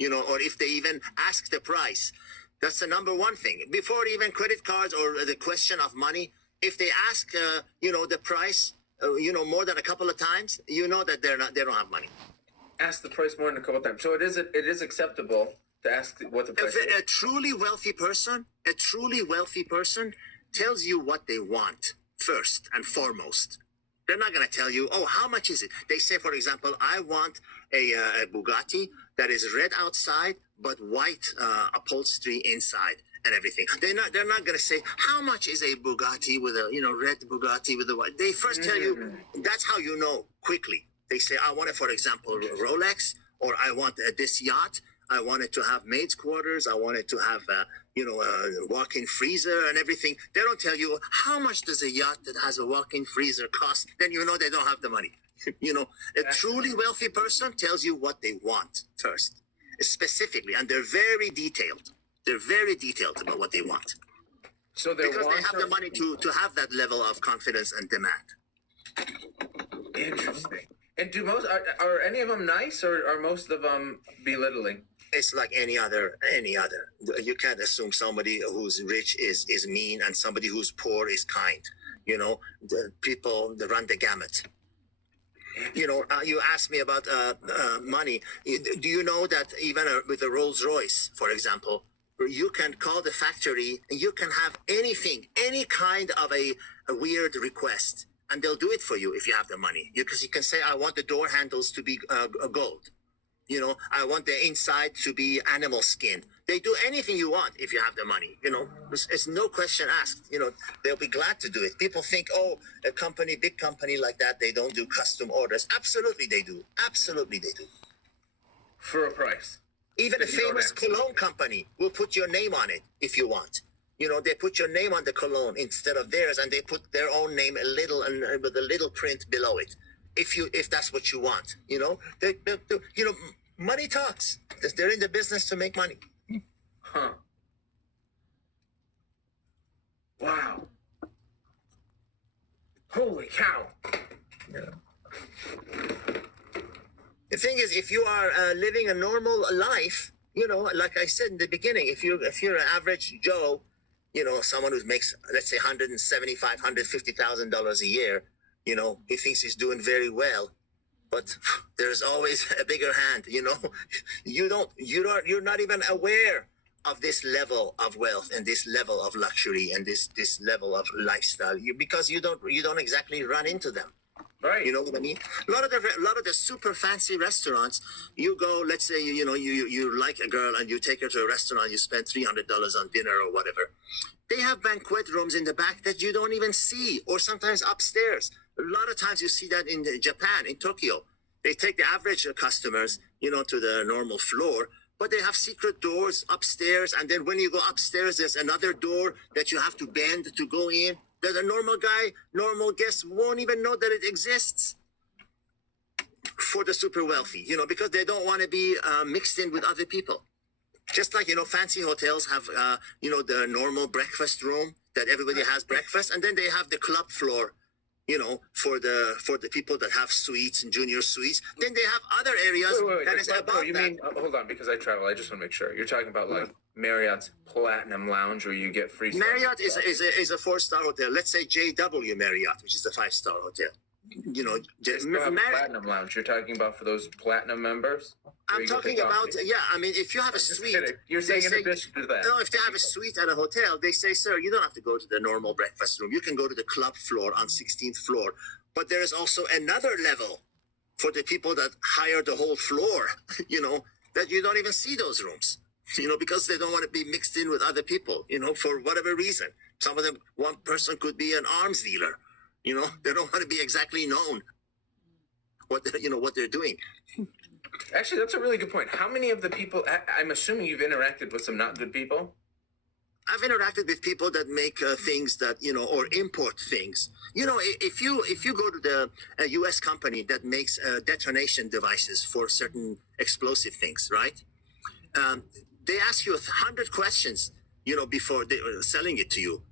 or if they even ask the price, that's the number one thing. Before even credit cards or the question of money, if they ask the price, more than a couple of times, that they don't have money. Ask the price more than a couple times. So it is acceptable to ask what the price is. A truly wealthy person tells you what they want first and foremost. They're not going to tell you, oh, how much is it? They say, for example, I want a Bugatti that is red outside but white upholstery inside and everything. They're not going to say, how much is a Bugatti with a red Bugatti with a white? They first tell you. That's how you know quickly. They say, I want it, for example, Rolex, or I want this yacht. I want it to have maid's quarters. I want it to have a walk-in freezer and everything. They don't tell you how much does a yacht that has a walk-in freezer cost. Then they don't have the money. A truly wealthy person tells you what they want first, specifically, and they're very detailed. They're very detailed about what they want. So because they have the money to have that level of confidence and demand. Interesting. And do are any of them nice, or are most of them belittling? It's like any other. You can't assume somebody who's rich is mean and somebody who's poor is kind. The people that run the gamut. You asked me about money. Do you know that even with a Rolls Royce, for example, you can call the factory and you can have anything, any kind of a weird request, and they'll do it for you if you have the money. Because you can say, I want the door handles to be gold. I want the inside to be animal skin. They do anything you want if you have the money. It's no question asked. They'll be glad to do it. People think, oh, a big company like that, they don't do custom orders. Absolutely they do. Absolutely they do. For a price. Even a famous cologne company will put your name on it if you want. They put your name on the cologne instead of theirs, and they put their own name with a little print below it. If that's what you want, money talks. They're in the business to make money. Huh. Wow. Holy cow. Yeah. The thing is, if you are living a normal life, like I said in the beginning, if you're an average Joe, someone who makes, let's say, $175,000, $150,000 a year, he thinks he's doing very well, but there's always a bigger hand. You're not even aware of this level of wealth and this level of luxury and this level of lifestyle. Because you don't exactly run into them. Right. You know what I mean? A lot of the super fancy restaurants, you go, let's say, you like a girl and you take her to a restaurant, you spend $300 on dinner or whatever. They have banquet rooms in the back that you don't even see, or sometimes upstairs. A lot of times you see that in Japan, in Tokyo. They take the average customers, to the normal floor, but they have secret doors upstairs. And then when you go upstairs, there's another door that you have to bend to go in. That a normal guest won't even know that it exists. For the super wealthy, because they don't want to be mixed in with other people. Just like, fancy hotels have, the normal breakfast room that everybody has breakfast. And then they have the club floor, for the people that have suites and junior suites. Then they have other areas that is above you that. mean, hold on, because I travel. I just want to make sure. You're talking about like Marriott's Platinum Lounge where you get free stuff. Marriott is a 4-star hotel. Let's say JW Marriott, which is a 5-star hotel. They still have a platinum lounge. You're talking about for those platinum members? I'm talking about, I mean, if you have a Just suite. kidding. You're saying in addition to that. No, if they have a suite at a hotel, they say, sir, you don't have to go to the normal breakfast room. You can go to the club floor on 16th floor. But there is also another level for the people that hire the whole floor, that you don't even see those rooms, because they don't want to be mixed in with other people, for whatever reason. Some of them, one person could be an arms dealer, they don't want to be exactly known what they're doing. Actually, that's a really good point. How many of the people, I'm assuming you've interacted with some not good people? I've interacted with people that make things that, or import things. If you go to a U.S. company that makes detonation devices for certain explosive things, right? They ask you 100 questions, before they are selling it to you.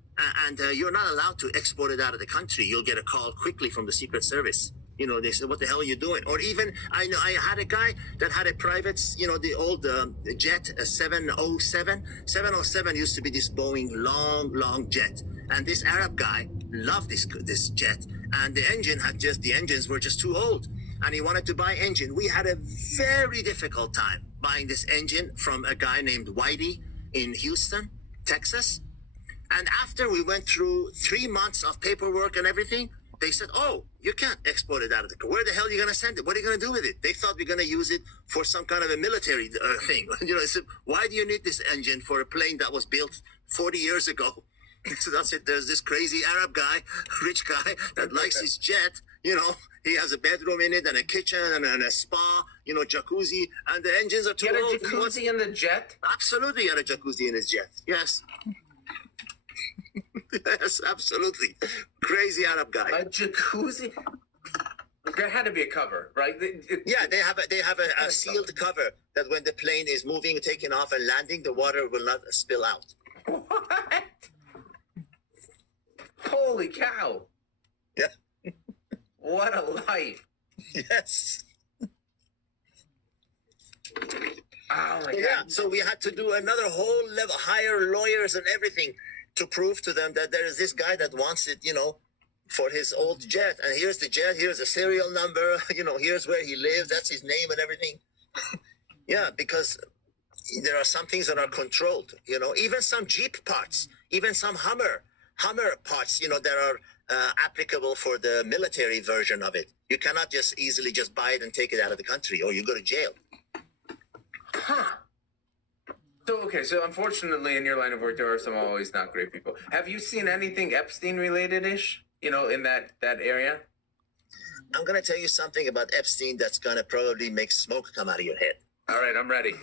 And you're not allowed to export it out of the country. You'll get a call quickly from the Secret Service. They said, what the hell are you doing? Or even, I had a guy that had a private, the old jet, a 707. 707 used to be this Boeing long jet. And this Arab guy loved this jet. And the engines were just too old. And he wanted to buy engine. We had a very difficult time buying this engine from a guy named Whitey in Houston, Texas. And after we went through 3 months of paperwork and everything, they said, oh, you can't export it out of the country. Where the hell are you going to send it? What are you going to do with it? They thought we were going to use it for some kind of a military thing. I said, why do you need this engine for a plane that was built 40 years ago? So that's it. There's this crazy Arab guy, rich guy, that likes his jet. He has a bedroom in it and a kitchen and a spa, jacuzzi, and the engines are too old. He had a jacuzzi in the jet? Absolutely had a jacuzzi in his jet. Yes. Yes, absolutely. Crazy Arab guy. A jacuzzi? There had to be a cover, right? Yeah, they have a sealed cover that when the plane is moving, taking off, and landing, the water will not spill out. What? Holy cow! Yeah. What a life! Yes. Oh my Yeah. God! So we had to do another whole level, hire lawyers and everything to prove to them that there is this guy that wants it, for his old jet. And here's the jet, here's the serial number, here's where he lives, that's his name and everything. Yeah, because there are some things that are controlled, even some Jeep parts, even some Hummer parts, that are applicable for the military version of it. You cannot just easily just buy it and take it out of the country, or you go to jail. Huh. So unfortunately, in your line of work, there are some always not great people. Have you seen anything Epstein related-ish, in that area? I'm going to tell you something about Epstein that's going to probably make smoke come out of your head. All right, I'm ready.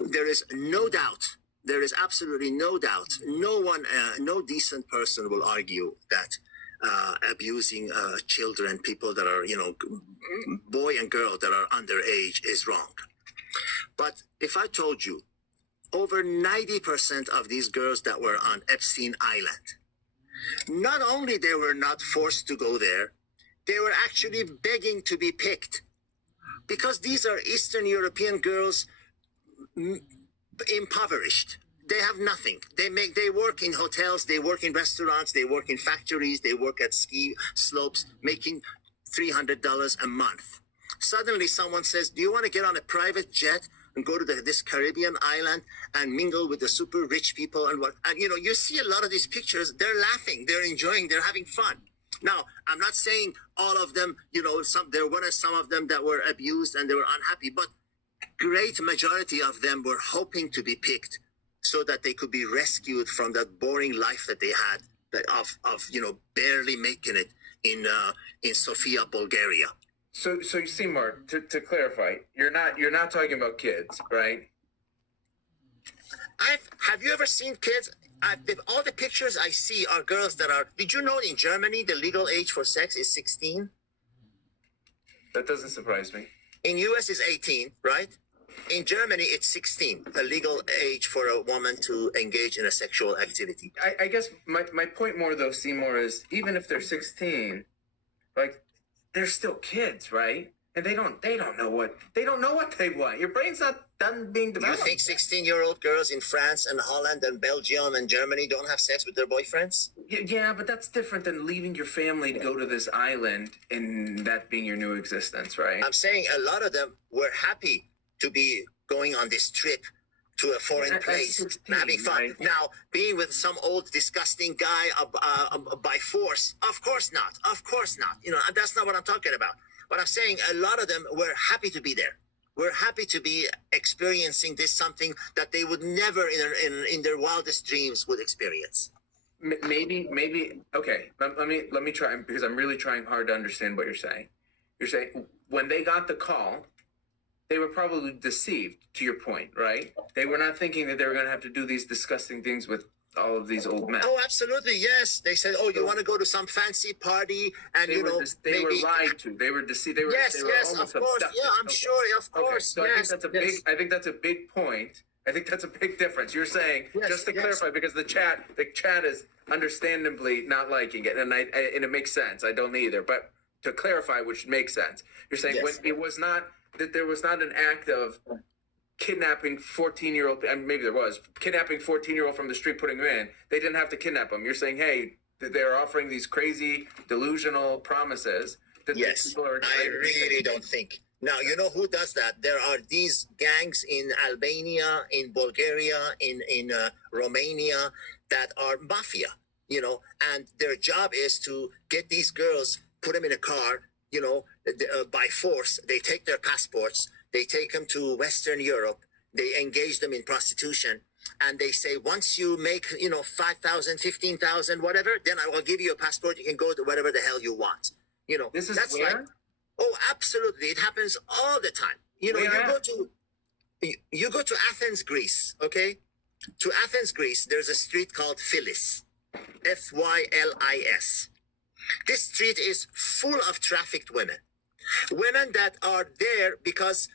There is no doubt, there is absolutely no doubt, no decent person will argue that abusing children, people that are, boy and girl that are underage is wrong. But if I told you, over 90% of these girls that were on Epstein Island, not only they were not forced to go there, they were actually begging to be picked. Because these are Eastern European girls, impoverished. They have nothing. They work in hotels, they work in restaurants, they work in factories, they work at ski slopes, making $300 a month. Suddenly someone says, do you want to get on a private jet and go to this Caribbean island and mingle with the super rich people? And you see a lot of these pictures, they're laughing, they're enjoying, they're having fun. Now, I'm not saying all of them, there were some of them that were abused and they were unhappy, but great majority of them were hoping to be picked so that they could be rescued from that boring life that they had, of barely making it in Sofia, Bulgaria. So Seymour, to clarify, you're not talking about kids, right? Have you ever seen kids? All the pictures I see are girls that are. Did you know in Germany the legal age for sex is 16? That doesn't surprise me. In US is 18, right? In Germany it's 16, a legal age for a woman to engage in a sexual activity. I guess my point more though, Seymour, is even if they're 16, like they're still kids, right? And they don't know what they want. Your brain's not done being You developed. think 16-year-old girls in France and Holland and Belgium and Germany don't have sex with their boyfriends? Yeah, but that's different than leaving your family to go to this island and that being your new existence, right? I'm saying a lot of them were happy to be going on this trip to a foreign At place, 16, having fun. right? Now, being with some old disgusting guy by force, of course not. Of course not. You know, that's not what I'm talking about. But I'm saying a lot of them were happy to be there. We're happy to be experiencing this, something that they would never in their wildest dreams would experience. Maybe. Okay. Let me try, because I'm really trying hard to understand what you're saying. You're saying when they got the call, they were probably deceived. To your point, right? They were not thinking that they were going to have to do these disgusting things with all of these old men. Oh, absolutely, yes. They said, "Oh, you want to go to some fancy party?" And They were lied to. They were deceived. They were yes, almost of course. abducted. Yeah, I'm Okay. sure, of Okay, course. so Yes, I think that's a big point. I think that's a big difference. You're saying, Yes, just to yes. clarify, because the chat is understandably not liking it, and and it makes sense. I don't either, but to clarify, which makes sense, you're saying Yes. when it was not that there was not an act of kidnapping 14-year-old, and maybe there was kidnapping 14-year-old from the street, putting him in. They didn't have to kidnap him. You're saying, hey, that they're offering these crazy delusional promises that these Yes, people are I excited. really don't think. Now, you know who does that? There are these gangs in Albania, in Bulgaria, in Romania that are mafia, you know, and their job is to get these girls, put them in a car, you know, by force. They take their passports, they take them to Western Europe, they engage them in prostitution, and they say, once you make, you know, 5,000, 15,000, whatever, then I will give you a passport. You can go to whatever the hell you want. You know, This is that's where? like, oh, absolutely. It happens all the time. You know, Where at? you go to Athens, Greece, okay? To Athens, Greece, there's a street called Philis. Fylis. This street is full of trafficked women. Women that are there because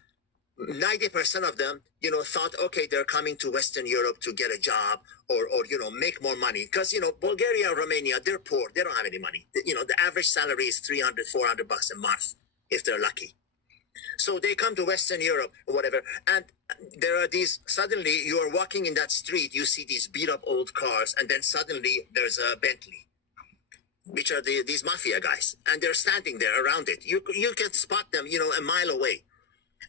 90% of them, you know, thought, okay, they're coming to Western Europe to get a job or you know, make more money. Because, you know, Bulgaria, Romania, they're poor. They don't have any money. You know, the average salary is 300, 400 bucks a month if they're lucky. So they come to Western Europe or whatever. And there are these, suddenly you are walking in that street, you see these beat up old cars. And then suddenly there's a Bentley, which are these mafia guys. And they're standing there around it. You can spot them, you know, a mile away.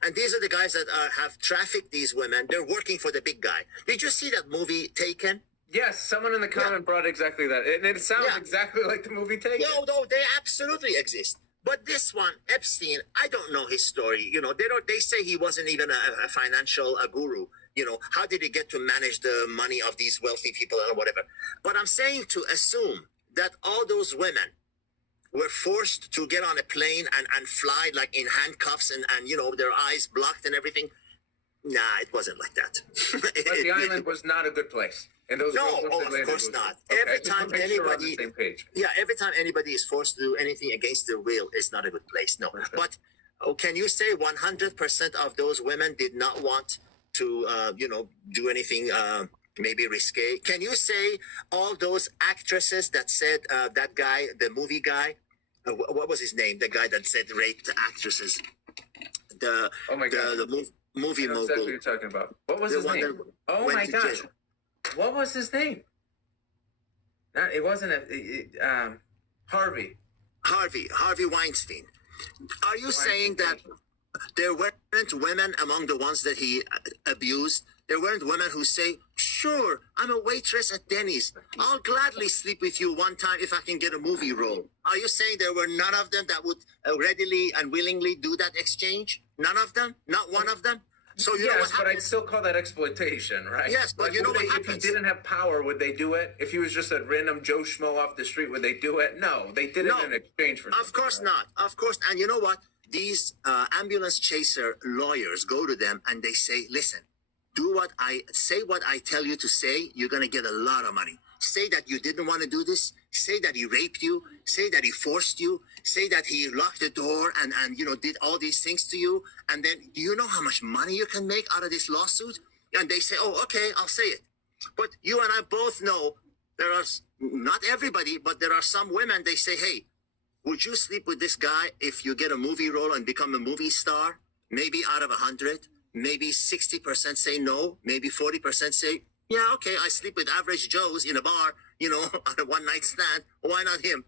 And these are the guys that have trafficked these women. They're working for the big guy. Did you see that movie Taken? Yes, someone in the comment brought exactly that. And it sounds Yeah. exactly like the movie Taken. No, they absolutely exist. But this one, Epstein, I don't know his story. You know, they say he wasn't even a financial guru. You know, how did he get to manage the money of these wealthy people or whatever? But I'm saying to assume that all those women were forced to get on a plane and fly like in handcuffs and you know, their eyes blocked and everything. Nah, it wasn't like that. But the island was not a good place. And those No, girls oh, that of landed course was- not. Okay, Every just wanna time make sure we're on the anybody- same page. Yeah, every time anybody is forced to do anything against their will, it's not a good place. No, but can you say 100% of those women did not want to, you know, do anything maybe risque? Can you say all those actresses that said that guy, the movie guy, what was his name? The guy that said raped actresses. The Oh my God. the movie I know mogul. exactly what you're talking about. What was The his one name? that Oh went my to gosh. jail. What was his name? Not, it wasn't Harvey. Harvey Weinstein. Are you saying that there weren't women among the ones that he abused? There weren't women who say, sure, I'm a waitress at Denny's. I'll gladly sleep with you one time if I can get a movie role. Are you saying there were none of them that would readily and willingly do that exchange? None of them? Not one of them? So you know what Yes, but happened? I'd still call that exploitation, right? Yes, but you know would what they, if he happens? didn't have power, would they do it? If he was just a random Joe Schmo off the street, would they do it? No, they did it No, in exchange for Of something, course right? not. Of course. And you know what? These ambulance chaser lawyers go to them and they say, listen, do what I say, what I tell you to say, you're going to get a lot of money. Say that you didn't want to do this. Say that he raped you. Say that he forced you. Say that he locked the door and you know, did all these things to you. And then do you know how much money you can make out of this lawsuit? And they say, oh, okay, I'll say it. But you and I both know there are, not everybody, but there are some women, they say, hey, would you sleep with this guy if you get a movie role and become a movie star? Maybe out of 100, maybe 60% say no, maybe 40% say, yeah, okay, I sleep with average Joes in a bar, you know, on a one night stand. Why not him?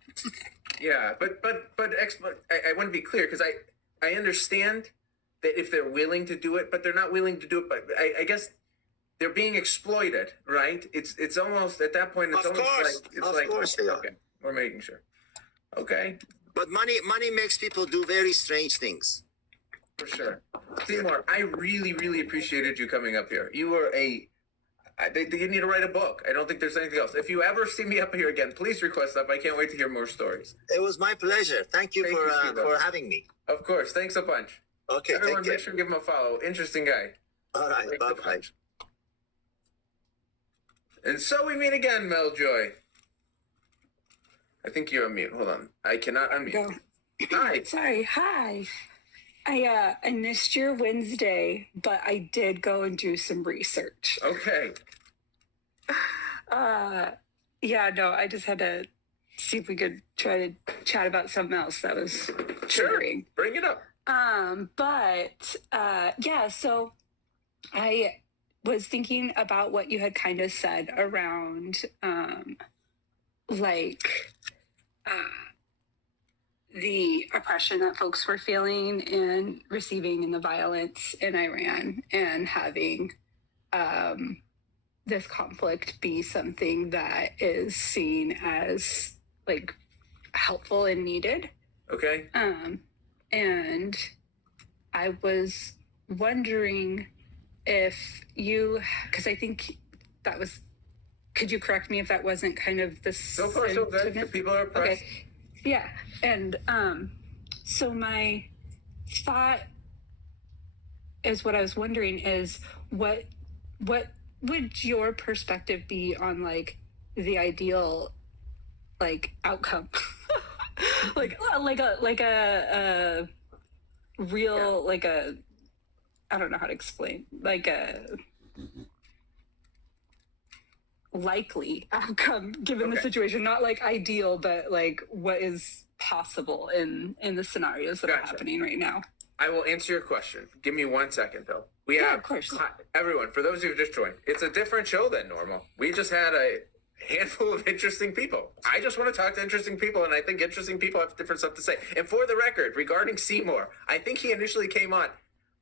Yeah, but I want to be clear because I understand that if they're willing to do it, but they're not willing to do it. But I guess they're being exploited, right? It's almost at that point. It's Of almost course. like it's Of like course they are. okay, we're making sure. Okay, But money makes people do very strange things. for sure. Seymour, I really appreciated you coming up here. You were you need to write a book. I don't think there's anything else. If you ever see me up here again, please request up. I can't wait to hear more stories. It was my pleasure. Thank you Steve. for having me. Of course. Thanks a bunch. Okay, Everyone, take care. make sure to give him a follow. Interesting guy. All right, Thanks a bye-bye. bunch. And so we meet again, Meljoy. I think you're on mute. Hold on. I cannot unmute. Go. Hi. Sorry, hi. I missed your Wednesday, but I did go and do some research. Okay. Yeah, no, I just had to see if we could try to chat about something else that was Sure. triggering. Bring it up. Yeah, so I was thinking about what you had kind of said around like the oppression that folks were feeling and receiving in the violence in Iran, and having this conflict be something that is seen as like helpful and needed. Okay. And I was wondering if you, because I think that was, could you correct me if that wasn't kind of the So far, so good. The sentiment? people are oppressed. Okay. Yeah. And so my thought is, what I was wondering is what would your perspective be on like the ideal like outcome? like a real like a, I don't know how to explain, like a likely outcome given the Okay. situation, not like ideal, but like what is possible in the scenarios that Gotcha. are happening right now. I will answer your question. Give me 1 second, though. We Yeah, have, of course. everyone, for those who just joined, it's a different show than normal. We just had a handful of interesting people. I just want to talk to interesting people, and I think interesting people have different stuff to say. And for the record, regarding Seymour, I think he initially came on.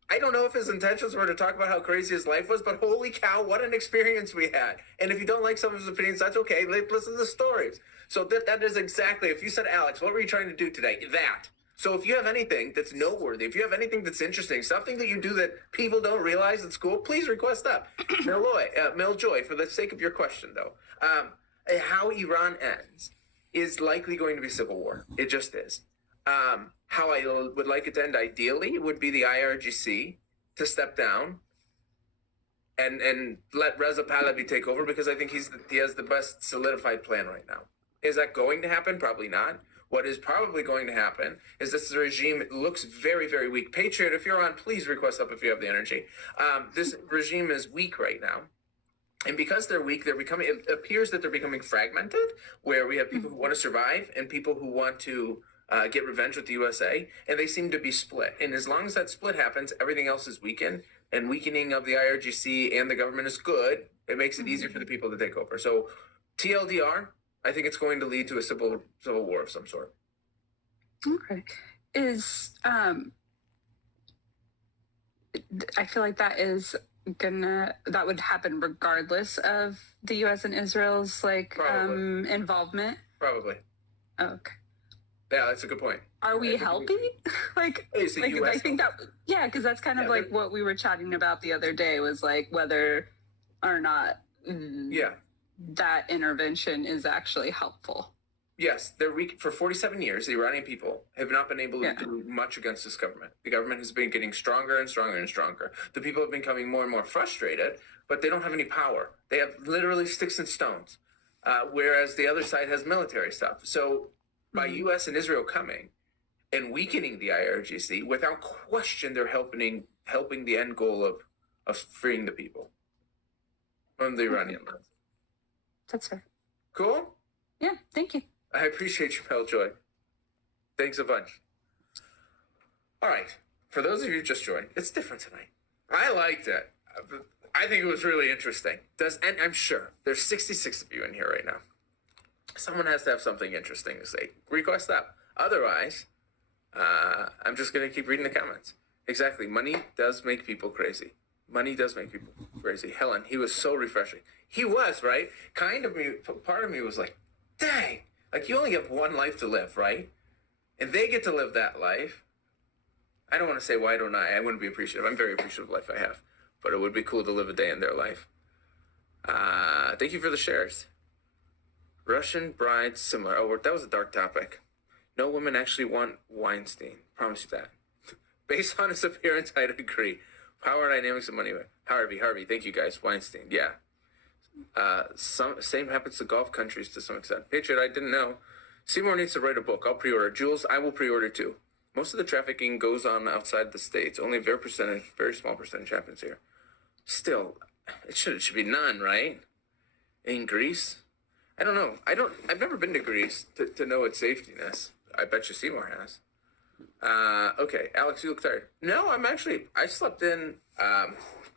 I don't know if his intentions were to talk about how crazy his life was, but holy cow, what an experience we had. And if you don't like some of his opinions, that's okay. Listen to the stories. So that is exactly, if you said, Alex, what were you trying to do today? That. So if you have anything that's noteworthy, if you have anything that's interesting, something that you do that people don't realize at school, please request up. Meljoy, for the sake of your question, though, how Iran ends is likely going to be civil war. It just is. How I would like it to end ideally would be the IRGC to step down and let Reza Pahlavi take over, because I think he has the best solidified plan right now. Is that going to happen? Probably not. What is probably going to happen is this regime looks very, very weak. Patriot, if you're on, please request up if you have the energy. This regime is weak right now. And because they're weak, it appears that they're becoming fragmented, where we have people who want to survive and people who want to get revenge with the USA, and they seem to be split. And as long as that split happens, everything else is weakened, and weakening of the IRGC and the government is good. It makes it easier for the people to take over. So TLDR, I think it's going to lead to a civil war of some sort. Okay. I feel like that would happen regardless of the US and Israel's Probably. involvement. Probably. Okay. Yeah, that's a good point. Are we helping? Is the US I think because that's kind of like what we were chatting about the other day, was like whether or not that intervention is actually helpful. Yes, they're weak. For 47 years, the Iranian people have not been able to do much against this government. The government has been getting stronger and stronger and stronger. The people have been becoming more and more frustrated, but they don't have any power. They have literally sticks and stones, whereas the other side has military stuff. So by U.S. and Israel coming and weakening the IRGC, without question, they're helping the end goal of freeing the people from the Iranian land. That's fair. Cool? Yeah, thank you. I appreciate you, Meljoy. Thanks a bunch. All right. For those of you who just joined, it's different tonight. I liked it. I think it was really interesting. And I'm sure there's 66 of you in here right now. Someone has to have something interesting to say. Request that. Otherwise, I'm just going to keep reading the comments. Exactly. Money does make people crazy. Money does make people crazy. Helen, he was so refreshing. He was, right? Kind of me, part of me was like, dang, like you only have one life to live, right? And they get to live that life. I don't want to say why don't I wouldn't be appreciative. I'm very appreciative of the life I have. But it would be cool to live a day in their life. Thank you for the shares. Russian brides similar. Oh, that was a dark topic. No women actually want Weinstein. Promise you that. Based on his appearance, I'd agree. Power dynamics and money. Harvey, thank you guys. Weinstein, yeah. Same happens to Gulf countries to some extent. Patriot, I didn't know. Seymour needs to write a book. I'll pre-order. Jules, I will pre-order too. Most of the trafficking goes on outside the states. Only a very small percentage happens here. Still, it should be none, right? In Greece? I don't know. I've never been to Greece to know its safetiness. I bet you Seymour has. Okay, Alex, you look tired. No, I slept in, I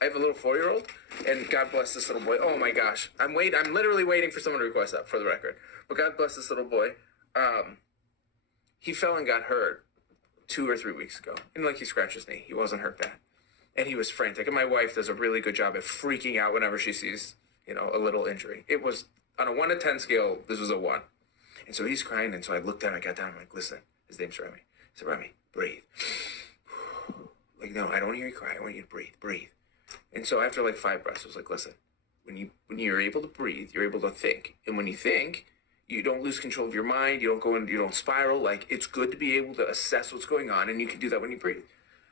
have a little 4-year-old, and God bless this little boy. Oh my gosh. I'm literally waiting for someone to request that, for the record. But God bless this little boy. He fell and got hurt 2 or 3 weeks ago. And like he scratched his knee. He wasn't hurt bad. And he was frantic. And my wife does a really good job at freaking out whenever she sees, a little injury. It was, on a 1 to 10 scale, this was a 1. And so he's crying, and so I looked down, I got down, I'm like, listen, his name's Remy. I said, Remy, breathe. Like, no, I don't want to hear you cry. I want you to breathe. And so after like 5 breaths, I was like, listen, when you're able to breathe, you're able to think. And when you think, you don't lose control of your mind, you don't spiral. Like, it's good to be able to assess what's going on, and you can do that when you breathe.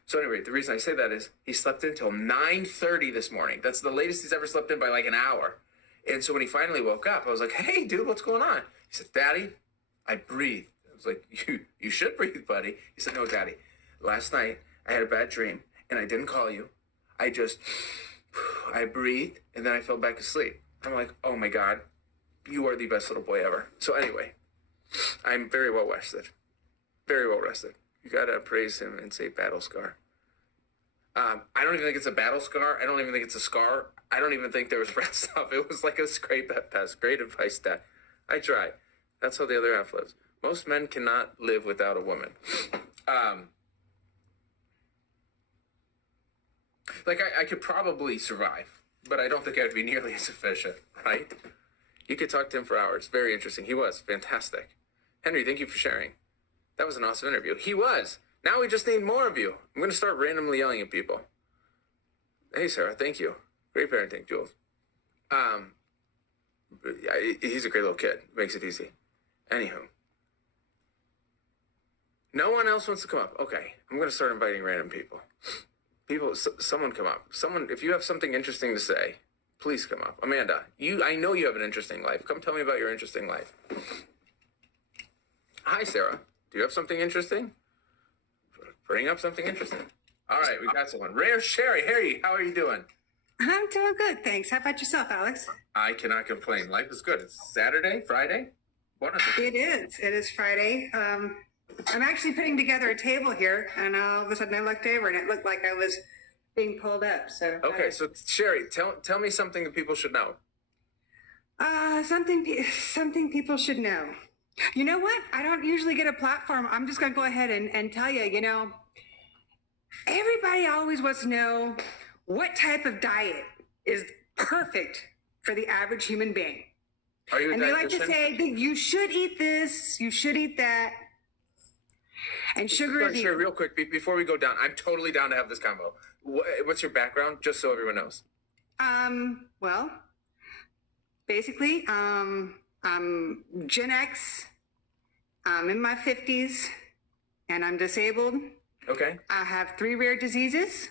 So anyway, the reason I say that is he slept in until 9:30 this morning. That's the latest he's ever slept in by like an hour. And so when he finally woke up, I was like, hey, dude, what's going on? He said, Daddy, I breathe. I was like, you should breathe, buddy. He said, no, Daddy. Last night, I had a bad dream, and I didn't call you. I breathed, and then I fell back asleep. I'm like, oh, my God, you are the best little boy ever. So anyway, I'm very well rested. Very well rested. You got to praise him and say battle scar. I don't even think it's a battle scar. I don't even think it's a scar. I don't even think there was red stuff. It was like a scrape at best. Great advice, Dad. I try. That's how the other half lives. Most men cannot live without a woman. I could probably survive, but I don't think I'd be nearly as efficient, right? You could talk to him for hours. Very interesting. He was fantastic. Henry, thank you for sharing. That was an awesome interview. He was. Now we just need more of you. I'm going to start randomly yelling at people. Hey, Sarah, thank you. Great parenting, Jules. He's a great little kid. Makes it easy. Anywho. No one else wants to come up. Okay, I'm going to start inviting random people. Someone come up. If you have something interesting to say, please come up. Amanda, I know you have an interesting life. Come tell me about your interesting life. Hi, Sarah. Do you have something interesting? Bring up something interesting. All right, we got someone. Rare Sherry. Harry, how are you doing? I'm doing good, thanks. How about yourself, Alex? I cannot complain. Life is good. It's Saturday, Friday? What is it? It is. It is Friday. I'm actually putting together a table here, and all of a sudden I looked over, and it looked like I was being pulled up. So okay, so Sherry, tell me something that people should know. Something people should know. You know what? I don't usually get a platform. I'm just going to go ahead and tell you, everybody always wants to know what type of diet is perfect for the average human being. Are you a and they like to dietitian? say that you should eat this, you should eat that. And sugar is Sure, real quick, before we go down, I'm totally down to have this combo. What's your background, just so everyone knows? Well, basically, I'm Gen X. I'm in my 50s, and I'm disabled. Okay. I have 3 rare diseases,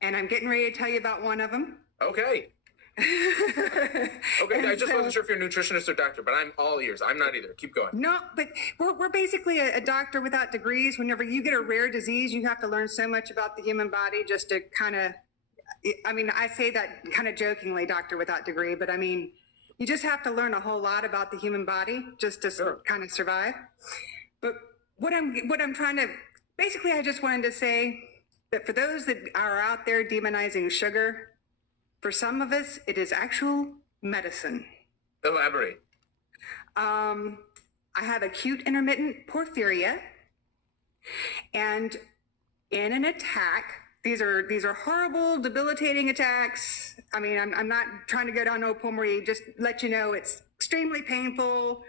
and I'm getting ready to tell you about one of them. Okay. Okay, I just wasn't sure if you're a nutritionist or doctor, but I'm all ears. I'm not either. Keep going. No, but we're basically a doctor without degrees. Whenever you get a rare disease, you have to learn so much about the human body just to kind of, I say that kind of jokingly, doctor without degree, but you just have to learn a whole lot about the human body just to kind of survive. But what I'm trying to basically, I just wanted to say that for those that are out there demonizing sugar, for some of us, it is actual medicine. Elaborate. I have acute intermittent porphyria, and in an attack, these are horrible, debilitating attacks. I mean, I'm not trying to go down no pulmonary, just let you know it's extremely painful.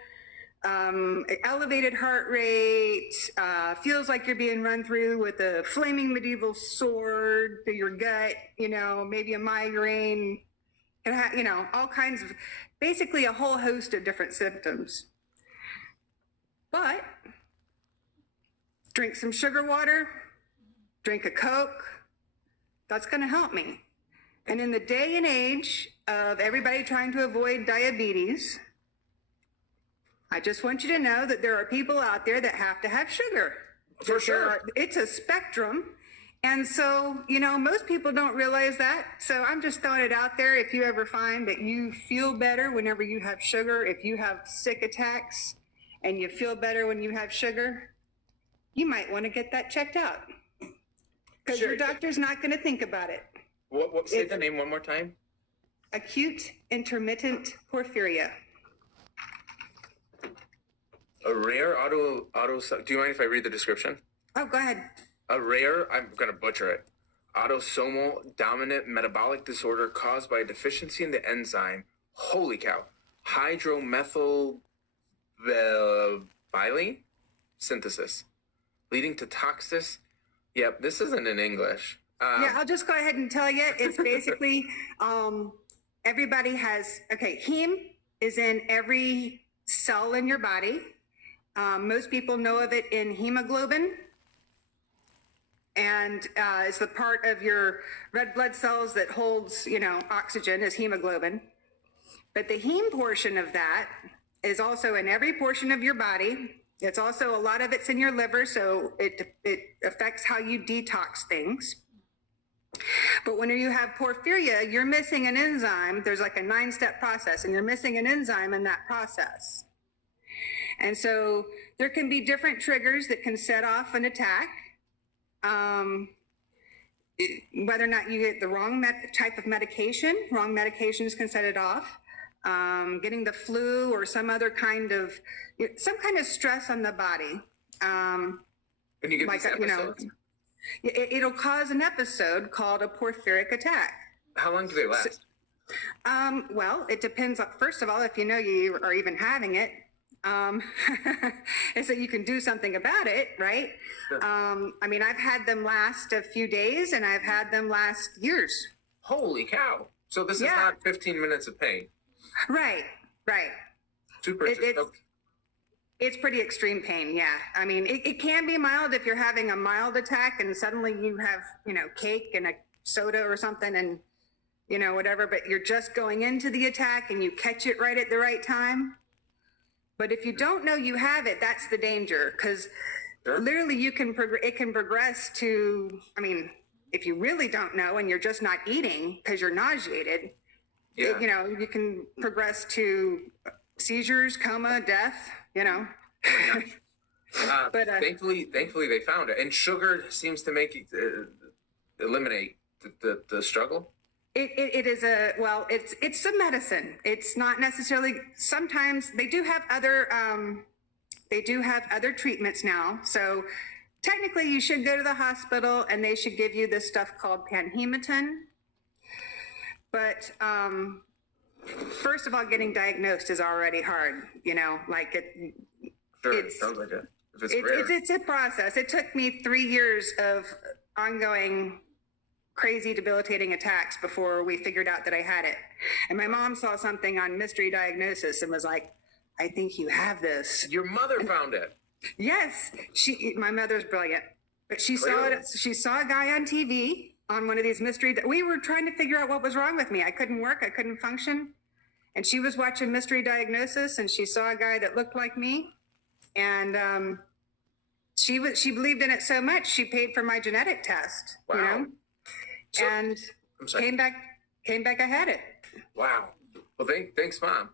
Elevated heart rate, feels like you're being run through with a flaming medieval sword through your gut, maybe a migraine, all kinds of, basically a whole host of different symptoms. But drink some sugar water, drink a Coke, that's going to help me. And in the day and age of everybody trying to avoid diabetes, I just want you to know that there are people out there that have to have sugar. For sure. It's a spectrum. And so, most people don't realize that. So I'm just throwing it out there. If you ever find that you feel better whenever you have sugar, if you have sick attacks and you feel better when you have sugar, you might want to get that checked out. Because your doctor's not going to think about it. Say the name one more time. Acute intermittent porphyria. A rare do you mind if I read the description? Oh, go ahead. A rare, I'm going to butcher it, autosomal dominant metabolic disorder caused by a deficiency in the enzyme, holy cow, hydromethylvaline synthesis, leading to toxicity. Yep, this isn't in English. Yeah, I'll just go ahead and tell you. It's basically, everybody has, heme is in every cell in your body. Most people know of it in hemoglobin. And it's the part of your red blood cells that holds, oxygen is hemoglobin. But the heme portion of that is also in every portion of your body. It's also, a lot of it's in your liver, so it affects how you detox things. But when you have porphyria, you're missing an enzyme. There's like a 9-step process, and you're missing an enzyme in that process. And so there can be different triggers that can set off an attack. Whether or not you get the wrong type of medication, wrong medications can set it off. Getting the flu or some kind of stress on the body. And you get these episodes? It'll cause an episode called a porphyric attack. How long do they last? Well, it depends. First of all, if you know you are even having it, and so you can do something about it, right? Sure. I've had them last a few days, and I've had them last years. Holy cow! So this is not 15 minutes of pain. Right. Super. It's pretty extreme pain, yeah. It can be mild if you're having a mild attack and suddenly you have, cake and a soda or something and, whatever, but you're just going into the attack and you catch it right at the right time. But if you don't know you have it, that's the danger, because literally it can progress to, if you really don't know and you're just not eating because you're nauseated, you can progress to seizures, coma, death, But thankfully they found it, and sugar seems to make it eliminate the struggle. It's a medicine. It's not necessarily. Sometimes they do have other treatments now. So technically, you should go to the hospital, and they should give you this stuff called panhematin. But first of all, getting diagnosed is already hard. Sure, it sounds like it. If it's rare. It's a process. It took me 3 years of ongoing crazy debilitating attacks before we figured out that I had it. And my mom saw something on mystery diagnosis and was like, I think you have this. Your mother found it. Yes. My mother's brilliant. But she saw it. She saw a guy on TV on one of these we were trying to figure out what was wrong with me. I couldn't work. I couldn't function. And she was watching mystery diagnosis and she saw a guy that looked like me. And she believed in it so much, she paid for my genetic test. Wow. So, and came back. I had it. Wow. Well, thanks, Mom.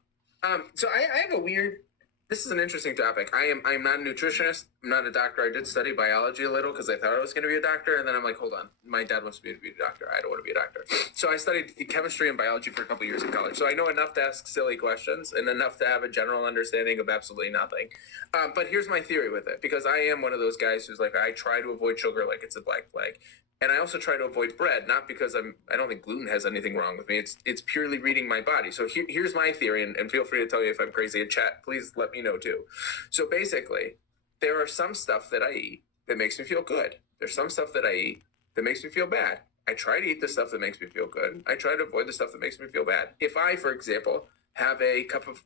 So I have a weird This is an interesting topic. I'm not a nutritionist. I'm not a doctor. I did study biology a little because I thought I was going to be a doctor, and then I'm like, hold on, my dad wants me to be a doctor. I don't want to be a doctor. So I studied chemistry and biology for a couple years in college. So I know enough to ask silly questions and enough to have a general understanding of absolutely nothing. But here's my theory with it, because I am one of those guys who's like, I try to avoid sugar like it's a black plague. And I also try to avoid bread, not because I don't think gluten has anything wrong with me. It's purely reading my body. So here's my theory, and feel free to tell me if I'm crazy in chat. Please let me know too. So basically, there are some stuff that I eat that makes me feel good. There's some stuff that I eat that makes me feel bad. I try to eat the stuff that makes me feel good. I try to avoid the stuff that makes me feel bad. If I, for example, have a cup of,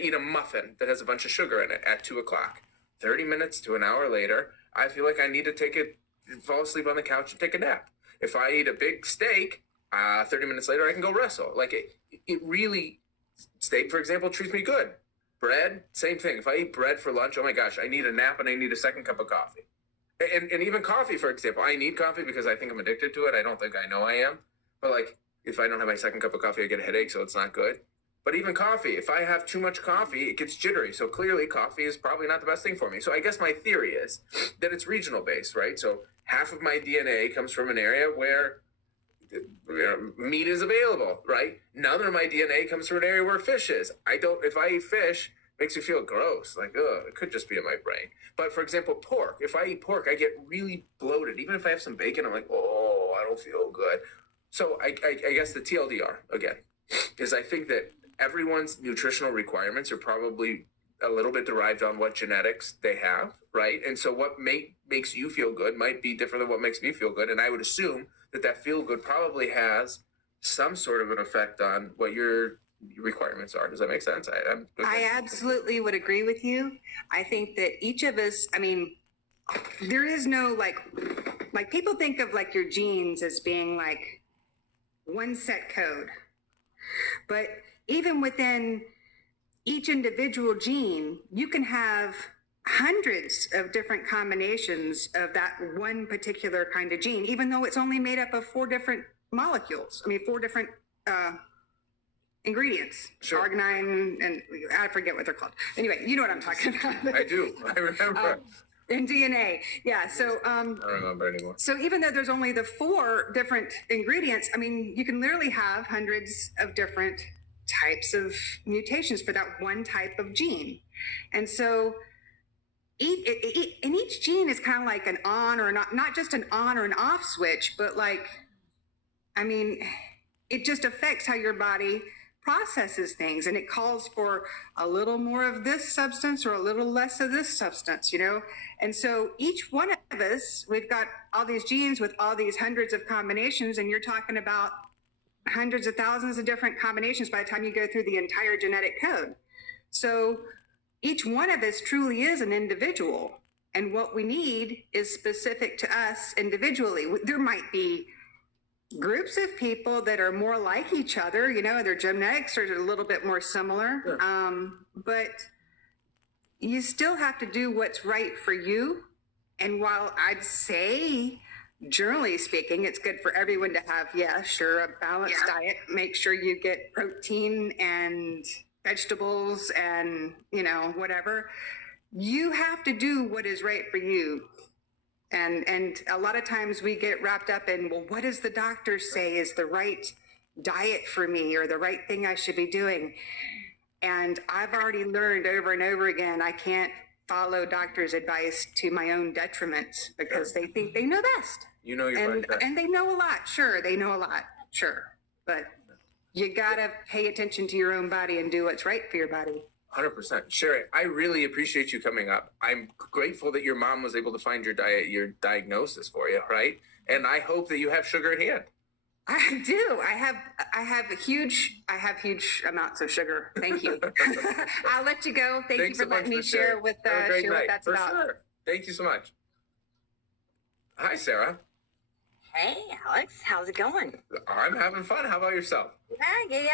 eat a muffin that has a bunch of sugar in it at 2 o'clock, 30 minutes to an hour later, I feel like I need to fall asleep on the couch and take a nap. If I eat a big steak, 30 minutes later I can go wrestle. Like it really, steak, for example, treats me good. Bread, same thing. If I eat bread for lunch, oh my gosh, I need a nap and I need a second cup of coffee. And even coffee, for example, I need coffee because I think I'm addicted to it. I don't think I know I am. But like, if I don't have my second cup of coffee, I get a headache, so it's not good. But even coffee, if I have too much coffee, it gets jittery. So clearly coffee is probably not the best thing for me. So I guess my theory is that it's regional based, right? So half of my DNA comes from an area where meat is available, right? None of my DNA comes from an area where fish is. If I eat fish, it makes me feel gross. Like, it could just be in my brain. But for example, pork, if I eat pork, I get really bloated. Even if I have some bacon, I'm like, oh, I don't feel good. So I guess the TLDR, again, is I think that everyone's nutritional requirements are probably a little bit derived on what genetics they have, right? And so what makes you feel good might be different than what makes me feel good. And I would assume that feel good probably has some sort of an effect on what your requirements are. Does that make sense? I absolutely would agree with you. I think that each of us, I mean, there is no like people think of like your genes as being like one set code. But even within each individual gene, you can have hundreds of different combinations of that one particular kind of gene, even though it's only made up of 4 different molecules. I mean, 4 different ingredients. Sure. Arginine, and I forget what they're called. Anyway, you know what I'm talking about. I do. I remember. In DNA. Yeah. So, I don't remember anymore. so even though there's only the 4 different ingredients, I mean, you can literally have hundreds of different types of mutations for that one type of gene. And so each gene is kind of like an on or not just an on or an off switch, but like, I mean, it just affects how your body processes things, and it calls for a little more of this substance or a little less of this substance, you know? And so each one of us, we've got all these genes with all these hundreds of combinations, and you're talking about hundreds of thousands of different combinations by the time you go through the entire genetic code. So each one of us truly is an individual, and what we need is specific to us individually. There might be groups of people that are more like each other, you know, their genetics are a little bit more similar. Sure. But you still have to do what's right for you. And while I'd say, generally speaking, it's good for everyone to have, yeah, sure, a balanced diet. Make sure you get protein and vegetables and, you know, whatever. You have to do what is right for you. And a lot of times we get wrapped up in, well, what does the doctor say is the right diet for me or the right thing I should be doing? And I've already learned over and over again, I can't follow doctors' advice to my own detriment because they think they know best. You know your body best. And they know a lot. Sure, they know a lot. Sure. But you got to pay attention to your own body and do what's right for your body. 100%. Sherry, I really appreciate you coming up. I'm grateful that your mom was able to find your diagnosis for you, right? And I hope that you have sugar at hand. I do. I have huge amounts of sugar. Thank you. I'll let you go. Thank you for letting me share what that's about. Sure. Thank you so much. Hi, Sarah. Hey, Alex, how's it going? I'm having fun. How about yourself?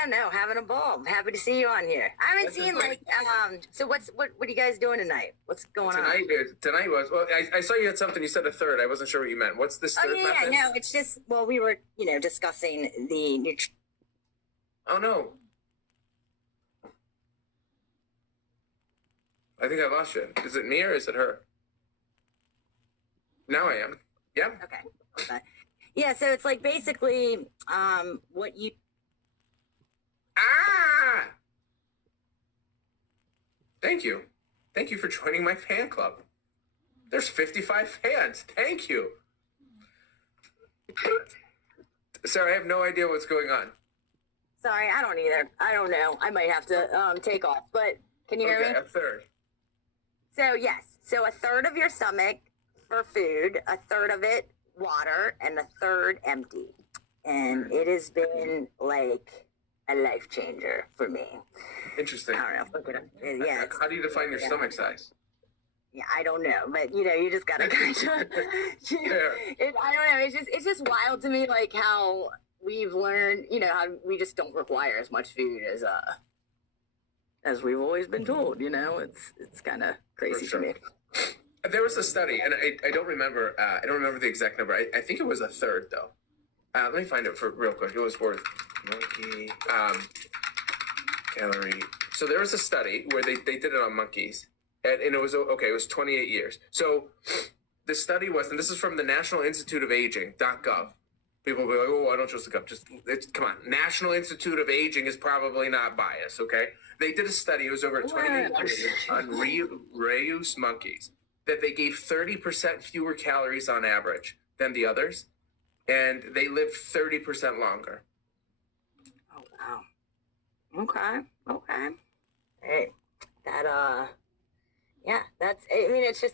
No, having a ball. I'm happy to see you on here. I haven't seen so what are you guys doing tonight? What's going on? Tonight was, well, I saw you had something, you said a third. I wasn't sure what you meant. What's this third method? No, it's just, well, we were, discussing the Oh, no. I think I lost you. Is it me or is it her? Now I am. Yeah. Okay. Yeah, so it's like basically what you Ah! Thank you. Thank you for joining my fan club. There's 55 fans. Thank you. Sarah, I have no idea what's going on. Sorry, I don't either. I don't know. I might have to take off. But can you hear me? Okay, a third. So yes. So a third of your stomach for food, a third of it water, and a third empty. And it has been like a life changer for me. Interesting. I don't know. Yeah. How do you define your stomach size? Yeah, I don't know, but you just gotta kind of. I don't know. It's just wild to me, like how we've learned, how we just don't require as much food as we've always been told. It's kind of crazy sure. to me. There was a study, and I don't remember. I don't remember the exact number. I think it was a third, though. Let me find it for real quick. It was worth monkey calorie. So there was a study where they did it on monkeys, and it was okay. It was 28 years. So the study was, and this is from the National Institute of Aging.gov. People will be like, "Oh, I don't trust the gov." Come on, National Institute of Aging is probably not biased. Okay, they did a study. It was over 28 years on rhesus monkeys that they gave 30% fewer calories on average than the others, and they lived 30% longer. Oh wow. Okay. Hey,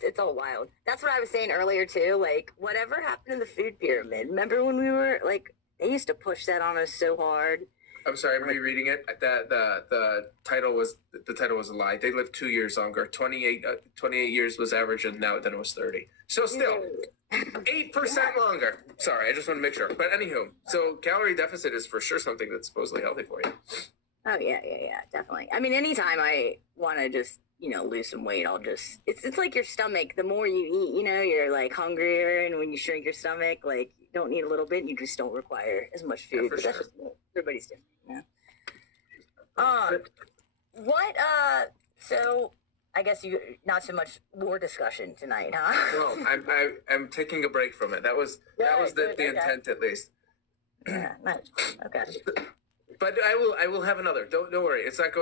it's all wild. That's what I was saying earlier too. Like, whatever happened to the food pyramid? Remember when we were like, they used to push that on us so hard. I'm sorry, I'm rereading it. The title was a lie. They lived 2 years longer. 28 years was average, and now then it was 30. So still 8% longer. Sorry, I just want to make sure. But anywho, so calorie deficit is for sure something that's supposedly healthy for you. Oh yeah, definitely. I mean, anytime I want to just lose some weight, I'll just it's like your stomach. The more you eat, you're like hungrier, and when you shrink your stomach, like you don't need a little bit, and you just don't require as much food. Yeah, for but sure. That's just everybody's different. What so I guess you not so much war discussion tonight, huh? No, I'm taking a break from it. That was the intent at least. Yeah, nice. Okay. But I will have another. Don't worry. Not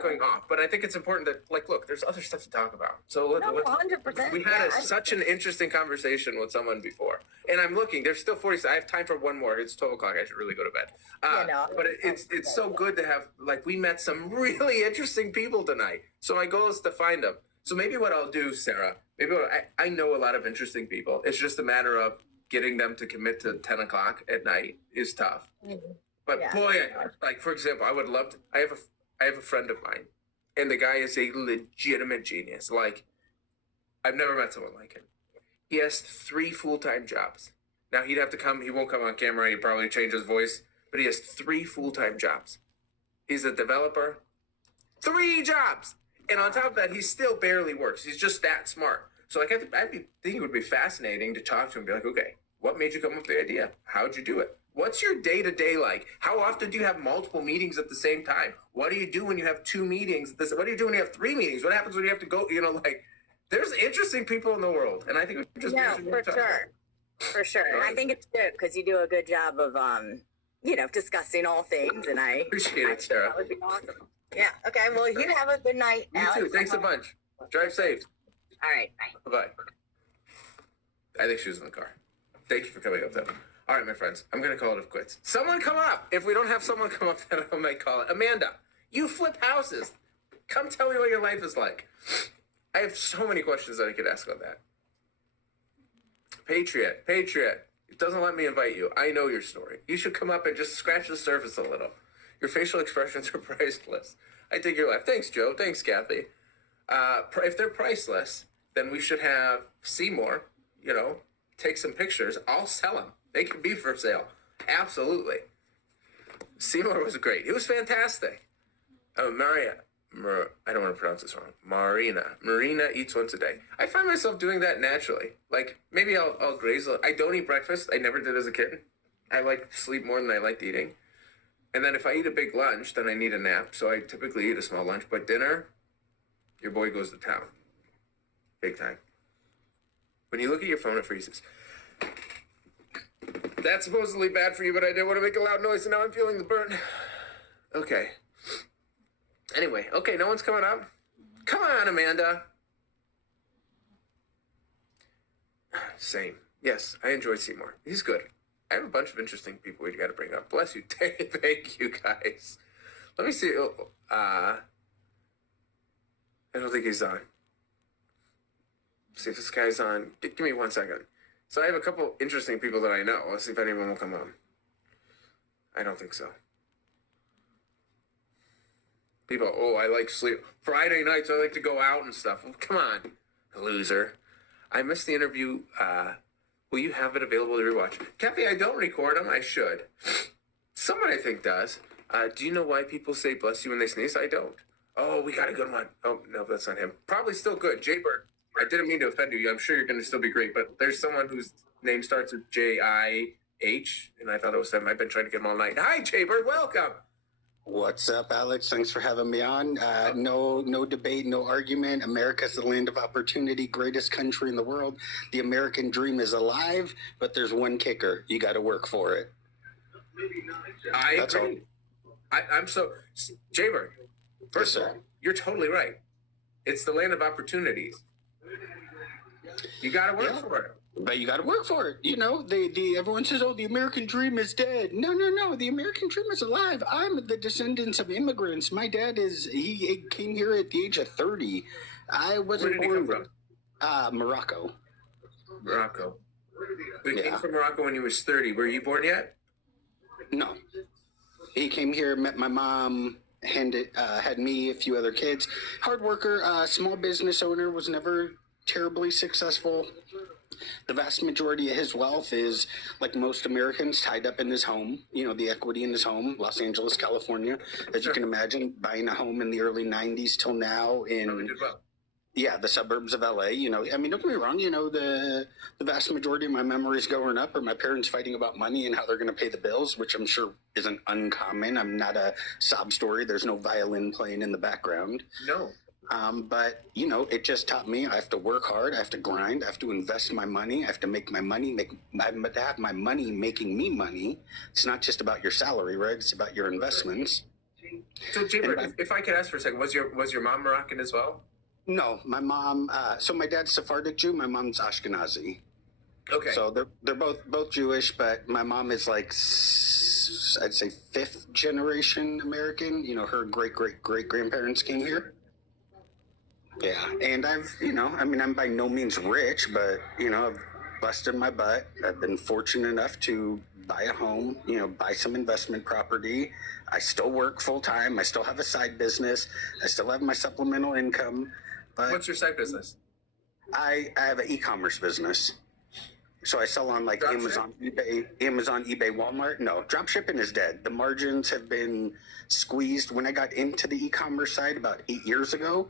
going off. But I think it's important that look, there's other stuff to talk about. So let's 100%. we had such an interesting conversation with someone before, and I'm looking. There's still 40. I have time for one more. It's 12 o'clock. I should really go to bed. But it's so good to have we met some really interesting people tonight. So my goal is to find them. So maybe what I'll do, Sarah. I know a lot of interesting people. It's just a matter of getting them to commit to 10 o'clock at night is tough. Mm-hmm. But boy, for example, I would love to. I have a friend of mine, and the guy is a legitimate genius. I've never met someone like him. He has 3 full-time jobs. Now he'd have to come. He won't come on camera. He'd probably change his voice, but he has 3 full-time jobs. He's a developer. 3 jobs, and on top of that, he still barely works. He's just that smart. So I think it would be fascinating to talk to him. And be like, okay, what made you come up with the idea? How'd you do it? What's your day-to-day like? How often do you have multiple meetings at the same time? What do you do when you have 2 meetings? What do you do when you have 3 meetings? What happens when you have to go, there's interesting people in the world. And I think we just for sure. I think it's good because you do a good job of, discussing all things. And I appreciate it, Sarah. That would be awesome. Yeah. Okay. Well, you have a good night. You too. Thanks a bunch. Drive safe. All right. Bye. Bye. I think she was in the car. Thank you for coming up, though. All right, my friends, I'm going to call it quits. Someone come up. If we don't have someone come up, then I might call it. Amanda, you flip houses. Come tell me what your life is like. I have so many questions that I could ask on that. Patriot, it doesn't let me invite you. I know your story. You should come up and just scratch the surface a little. Your facial expressions are priceless. I dig your laugh. Thanks, Joe. Thanks, Kathy. If they're priceless, then we should have Seymour, take some pictures. I'll sell them. They can be for sale. Absolutely. Seymour was great. It was fantastic. I don't want to pronounce this wrong. Marina eats once a day. I find myself doing that naturally. Maybe I'll graze. I don't eat breakfast. I never did as a kid. I like to sleep more than I liked eating. And then if I eat a big lunch, then I need a nap. So I typically eat a small lunch. But dinner, your boy goes to town. Big time. When you look at your phone, it freezes. That's supposedly bad for you, but I didn't want to make a loud noise, and now I'm feeling the burn. Okay. Anyway, okay, no one's coming up. Come on, Amanda. Same. Yes, I enjoy Seymour. He's good. I have a bunch of interesting people we got to bring up. Bless you. Thank you, guys. Let me see. I don't think he's on. See if this guy's on. Give me 1 second. So I have a couple interesting people that I know. Let's see if anyone will come on. I don't think so. People, I like sleep. Friday nights, I like to go out and stuff. Well, come on, loser. I missed the interview. Will you have it available to rewatch? Kathy, I don't record them. I should. Someone I think does. Do you know why people say bless you when they sneeze? I don't. Oh, we got a good one. Oh, no, that's not him. Probably still good. Jaybird. I didn't mean to offend you. I'm sure you're going to still be great, but there's someone whose name starts with J-I-H, and I thought it was him. I've been trying to get him all night. Hi, Jaybird. Welcome. What's up, Alex? Thanks for having me on. No debate, no argument. America's the land of opportunity, greatest country in the world. The American dream is alive, but there's one kicker. You got to work for it. I agree. I'm so... Jaybird, first of all, you're totally right. It's the land of opportunities. You got to work for it. But you got to work for it. You know, everyone says, "Oh, the American dream is dead." No. The American dream is alive. I'm the descendants of immigrants. My dad he came here at the age of 30. I wasn't Where did he born come from? Morocco. Morocco. He came from Morocco when he was 30. Were you born yet? No. He came here, met my mom, had me, a few other kids. Hard worker, small business owner, was never terribly successful. The vast majority of his wealth is, like most Americans, tied up in his home. You know, the equity in his home, Los Angeles, California. As you can imagine, buying a home in the early 90s till now in the suburbs of LA. You know, I mean, don't get me wrong, you know, the vast majority of my memories growing up are my parents fighting about money and how they're going to pay the bills, which I'm sure isn't uncommon. I'm not a sob story. There's no violin playing in the background. No. But, you know, it just taught me I have to work hard. I have to grind. I have to invest my money. I have to make my money, I have to have my money making me money. It's not just about your salary, right? It's about your investments. So, Jaybird, if I could ask for a second, was your mom Moroccan as well? No, my mom, so my dad's Sephardic Jew. My mom's Ashkenazi. Okay. So they're both Jewish, but my mom is like, I'd say 5th generation American. You know, her great grandparents came here. Yeah, and I'm by no means rich, but, you know, I've busted my butt. I've been fortunate enough to buy a home, you know, buy some investment property. I still work full time. I still have a side business. I still have my supplemental income. But what's your side business? I have an e-commerce business. So I sell on like Amazon, eBay, Walmart. No, drop shipping is dead. The margins have been squeezed. When I got into the e-commerce side about 8 years ago,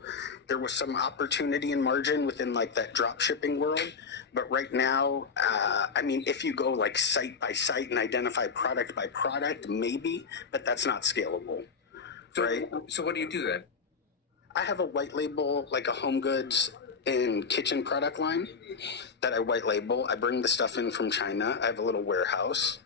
there was some opportunity in margin within like that drop shipping world. But right now, I mean, if you go like site by site and identify product by product, maybe, but that's not scalable. Right? So what do you do then? I have a white label, like a home goods and kitchen product line that I white label. I bring the stuff in from China. I have a little warehouse,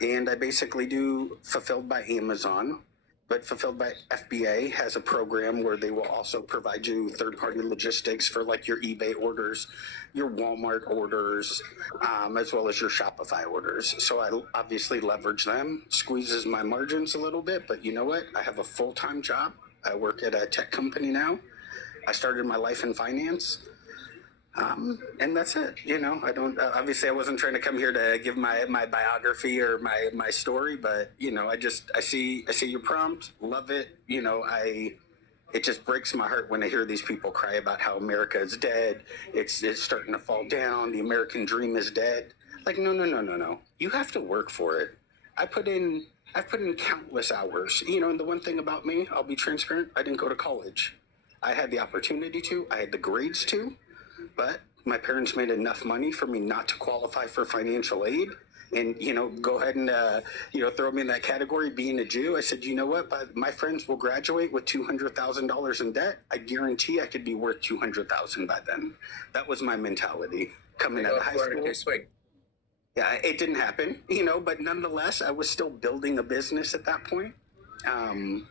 and I basically do Fulfilled by Amazon, but Fulfilled by FBA has a program where they will also provide you third-party logistics for like your eBay orders, your Walmart orders, as well as your Shopify orders. So I obviously leverage them, squeezes my margins a little bit, but you know what? I have a full-time job. I work at a tech company now. I started my life in finance, and that's it. You know, I don't. Obviously, I wasn't trying to come here to give my biography or my story, but you know, I see your prompt, love it. You know, it just breaks my heart when I hear these people cry about how America is dead. It's starting to fall down. The American dream is dead. Like, no. You have to work for it. I've put in countless hours. You know, and the one thing about me, I'll be transparent. I didn't go to college. I had the opportunity to, I had the grades to, but my parents made enough money for me not to qualify for financial aid. and go ahead and throw me in that category. Being a Jew, I said, you know what? My friends will graduate with $200,000 in debt. I guarantee I could be worth $200,000 by then. That was my mentality coming out of high school. Swing. Yeah, it didn't happen, but nonetheless, I was still building a business at that point. And,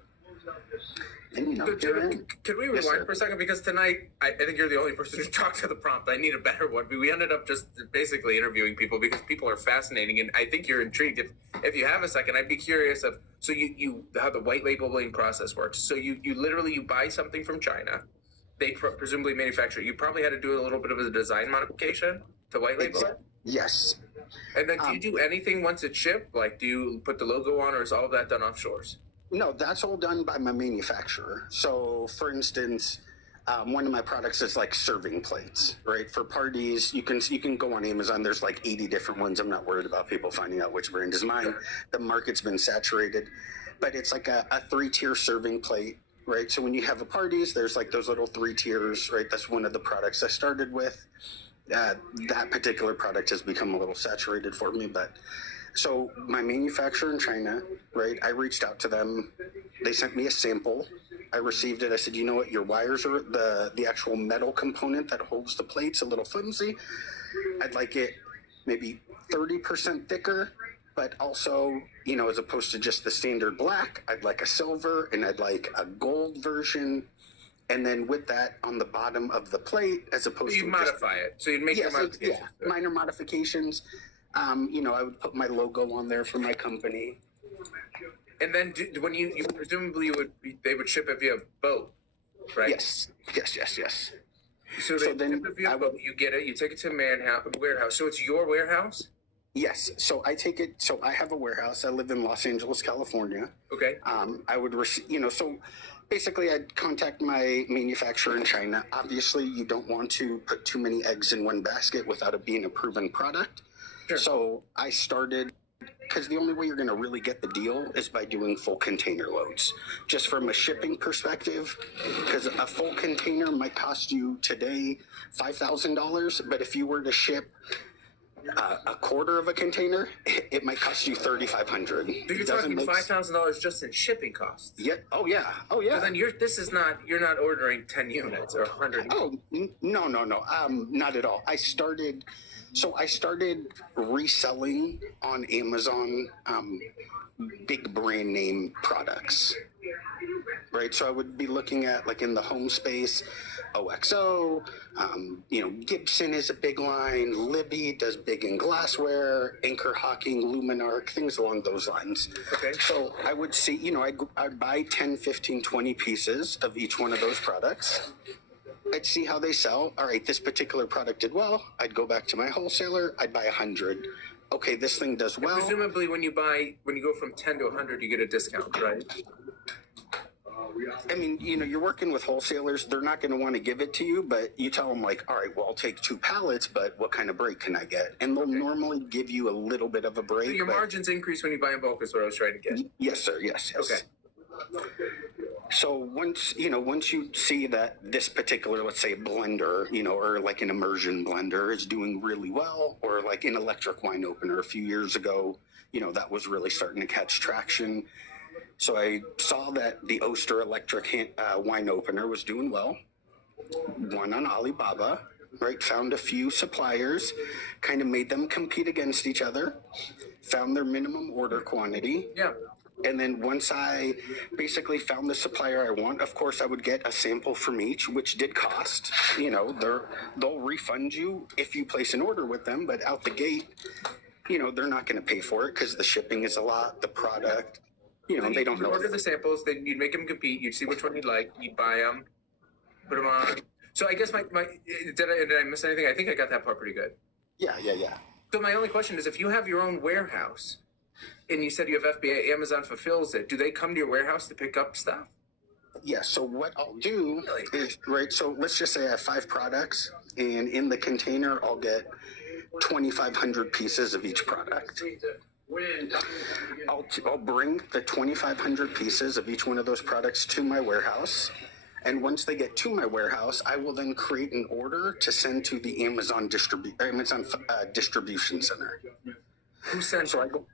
could we rewind for a second? Because tonight, I think you're the only person who talked to the prompt. I need a better one. We ended up just basically interviewing people because people are fascinating, and I think you're intrigued. If you have a second, I'd be curious of you how the white labeling process works. So you literally you buy something from China, they presumably manufacture it. You probably had to do a little bit of a design modification to white label it. Yes. And then do you do anything once it's shipped? Like, do you put the logo on, or is all of that done offshores? No, that's all done by my manufacturer. So, for instance, one of my products is like serving plates, right? For parties, you can go on Amazon. There's like 80 different ones. I'm not worried about people finding out which brand is mine. The market's been saturated, but it's like a 3-tier serving plate, right? So when you have a parties, there's like those little 3 tiers, right? That's one of the products I started with. That particular product has become a little saturated for me, but so my manufacturer in China, right? I reached out to them. They sent me a sample. I received it. I said, you know what? Your wires are the actual metal component that holds the plates a little flimsy. I'd like it maybe 30% thicker, but also, as opposed to just the standard black, I'd like a silver and I'd like a gold version. And then with that on the bottom of the plate, as opposed to modify it. So you'd make your modifications. Yeah, minor modifications. I would put my logo on there for my company. And then when you presumably they would ship it via boat, right? Yes. So then you get it, you take it to a warehouse. So it's your warehouse? Yes. So I take it. So I have a warehouse. I live in Los Angeles, California. Okay. I would receive. So basically, I'd contact my manufacturer in China. Obviously, you don't want to put too many eggs in one basket without it being a proven product. Sure. So I started, because the only way you're going to really get the deal is by doing full container loads. Just from a shipping perspective, because a full container might cost you today $5,000, but if you were to ship a quarter of a container, it might cost you $3,500. So you're talking $5,000 just in shipping costs. Yeah. Oh yeah. So then you're not ordering 10 units or 100. Oh no. Not at all. I started reselling on Amazon big brand name products. Right, so I would be looking at, like, in the home space, OXO, Gibson is a big line, Libby does big in glassware, Anchor Hawking, Luminark, things along those lines. Okay. So I would see, I'd buy 10, 15, 20 pieces of each one of those products. I'd see how they sell. All right, this particular product did well. I'd go back to my wholesaler. I'd buy 100. Okay, this thing does well. And presumably, when you go from 10 to 100, you get a discount, right? I mean, you're working with wholesalers. They're not going to want to give it to you, but you tell them, like, all right, well, I'll take 2 pallets, but what kind of break can I get? And they'll normally give you a little bit of a break. So your margins increase when you buy in bulk is what I was trying to get. Yes, sir. Yes. Okay. So once you see that this particular, let's say, blender, or like an immersion blender is doing really well, or like an electric wine opener a few years ago, that was really starting to catch traction. So I saw that the Oster electric wine opener was doing well. One on Alibaba, right? Found a few suppliers, kind of made them compete against each other, found their minimum order quantity. Yeah. And then once I basically found the supplier I want, of course, I would get a sample from each, which did cost. They'll refund you if you place an order with them, but out the gate, they're not going to pay for it because the shipping is a lot, the product. They don't know. Order the samples, then you'd make them compete. You'd see which one you'd like. You'd buy them, put them on. So I guess did I miss anything? I think I got that part pretty good. Yeah. So my only question is, if you have your own warehouse, and you said you have FBA, Amazon fulfills it, do they come to your warehouse to pick up stuff? Yeah. So what I'll do is, right. So let's just say I have 5 products, and in the container I'll get 2,500 pieces of each product. I'll bring the 2,500 pieces of each one of those products to my warehouse, and once they get to my warehouse, I will then create an order to send to the Amazon distribution center. Who sent So it? I go,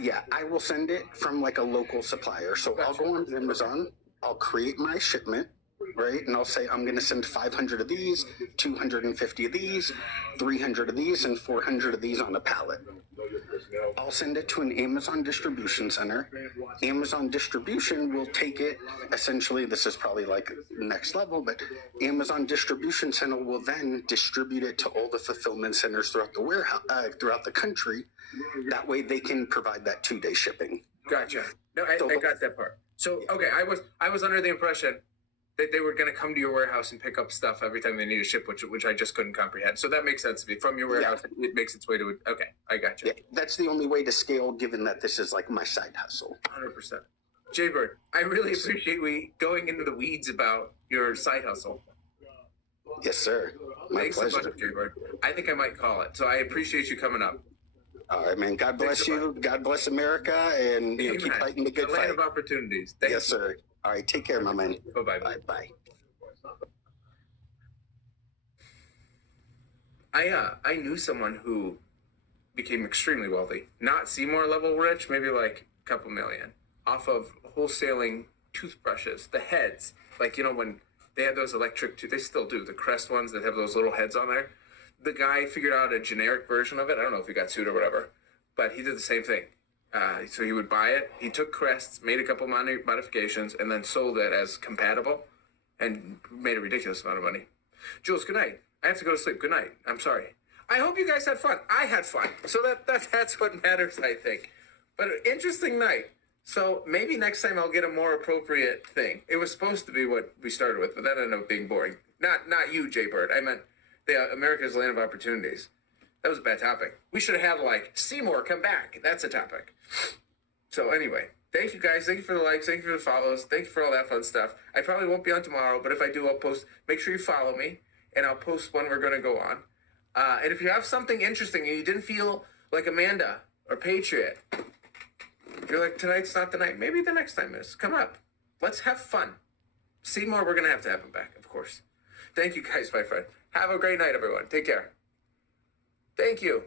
yeah, I will send it from like a local supplier. So I'll go on Amazon, I'll create my shipment, right? And I'll say, I'm going to send 500 of these, 250 of these, 300 of these, and 400 of these on a pallet. I'll send it to an Amazon distribution center. Amazon distribution will take it. Essentially, this is probably like next level, but Amazon distribution center will then distribute it to all the fulfillment centers throughout the warehouse, throughout the country. That way, they can provide that 2-day shipping. Gotcha. No, I got that part. So okay, I was under the impression that they were going to come to your warehouse and pick up stuff every time they need a ship, which I just couldn't comprehend. So that makes sense to me. From your warehouse, it makes its way to it. Okay, I got you. Yeah, that's the only way to scale, given that this is like my side hustle. 100%. Jaybird, I really appreciate we going into the weeds about your side hustle. Yes, sir. My Thanks pleasure. so much, Jaybird. I think I might call it. So I appreciate you coming up. All right, man. God bless you. God bless America, and keep fighting the good the land fight. of opportunities. Thank Yes, you. sir. All right, take care, my man. Bye-bye. Bye, bye. I knew someone who became extremely wealthy, not Seymour level rich, maybe like a couple million, off of wholesaling toothbrushes, the heads, like when they had those electric, they still do the Crest ones that have those little heads on there. The guy figured out a generic version of it. I don't know if he got sued or whatever, but he did the same thing. So he would buy it. He took Crests, made a couple modifications, and then sold it as compatible, and made a ridiculous amount of money. Jules, good night. I have to go to sleep. Good night. I'm sorry. I hope you guys had fun. I had fun. So that's what matters, I think. But an interesting night. So maybe next time I'll get a more appropriate thing. It was supposed to be what we started with, but that ended up being boring. Not you, Jaybird. I meant America's Land of Opportunities. That was a bad topic. We should have had like Seymour come back. That's a topic. So anyway, thank you guys. Thank you for the likes. Thank you for the follows. Thank you for all that fun stuff. I probably won't be on tomorrow, but if I do, I'll post. Make sure you follow me, and I'll post when we're going to go on. And if you have something interesting and you didn't feel like Amanda or Patriot, if you're like, tonight's not the night, maybe the next time is. Come up. Let's have fun. Seymour, we're going to have him back, of course. Thank you guys, my friend. Have a great night, everyone. Take care. Thank you.